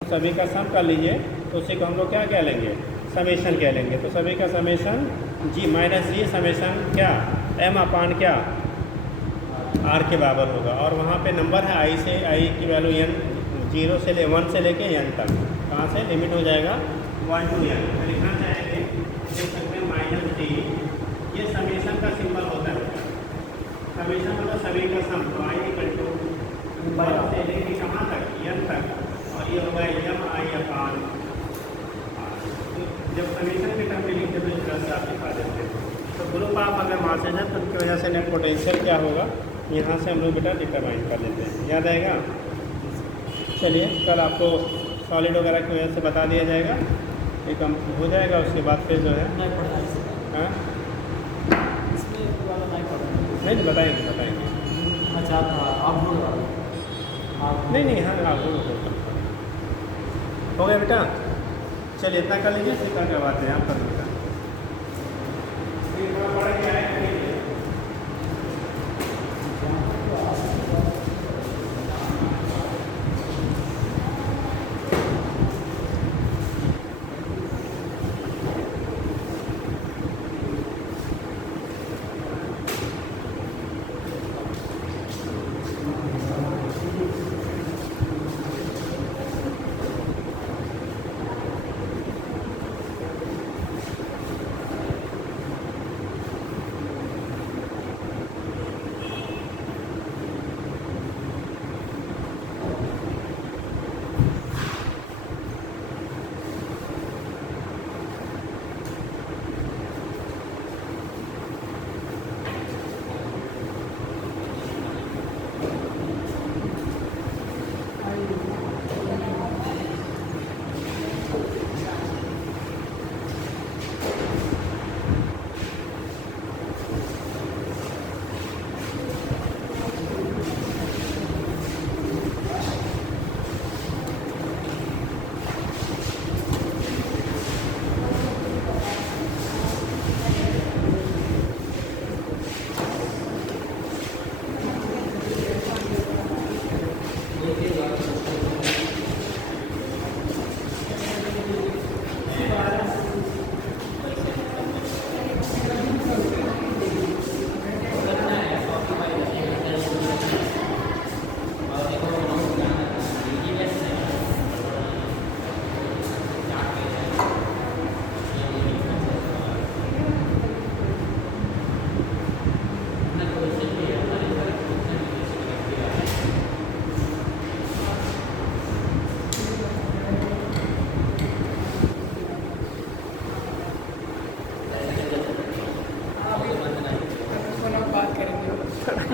सभी का सम कर लीजिए तो उसी को हम लोग क्या कह लेंगे समेशन कह लेंगे। तो सभी का समेशन जी माइनस जी समेशन क्या एम अपान क्या आर के बराबर होगा। और वहाँ पे नंबर है आई से आई की वैल्यू एन 0 से 1 से लेके एन तक, कहाँ से लिमिट हो जाएगा 1 to n। लिखना चाहेंगे देख सकते हैं माइनस डी ये समेशन का सिंबल होता है। समेशन मतलब सभी का सम, तो आई इक्वल टू 1 से लेके कहाँ तक एन तक, और ये होगा एम आई अपान। जब समेशन के टर्म में लिखते तो इस तरह से आप दिखा देते हैं। तो ग्रुप आप अगर मासेज है तो उसकी वजह से नेट पोटेंशियल क्या होगा यहाँ से हम लोग बेटा डिटरमाइन कर लेते हैं, याद आएगा। चलिए कल आपको सॉलिड वगैरह की वजह से बता दिया जाएगा, एक हम हो जाएगा उसके बाद फिर जो है नहीं पढ़ना है हाँ इसमें वाला नहीं पढ़ना नहीं बताएंगे अच्छा आप बोल रहा नहीं हाँ आप हो गया बेटा। चलिए इतना कर लीजिए, फिर क्या बात है आप कर बेटा।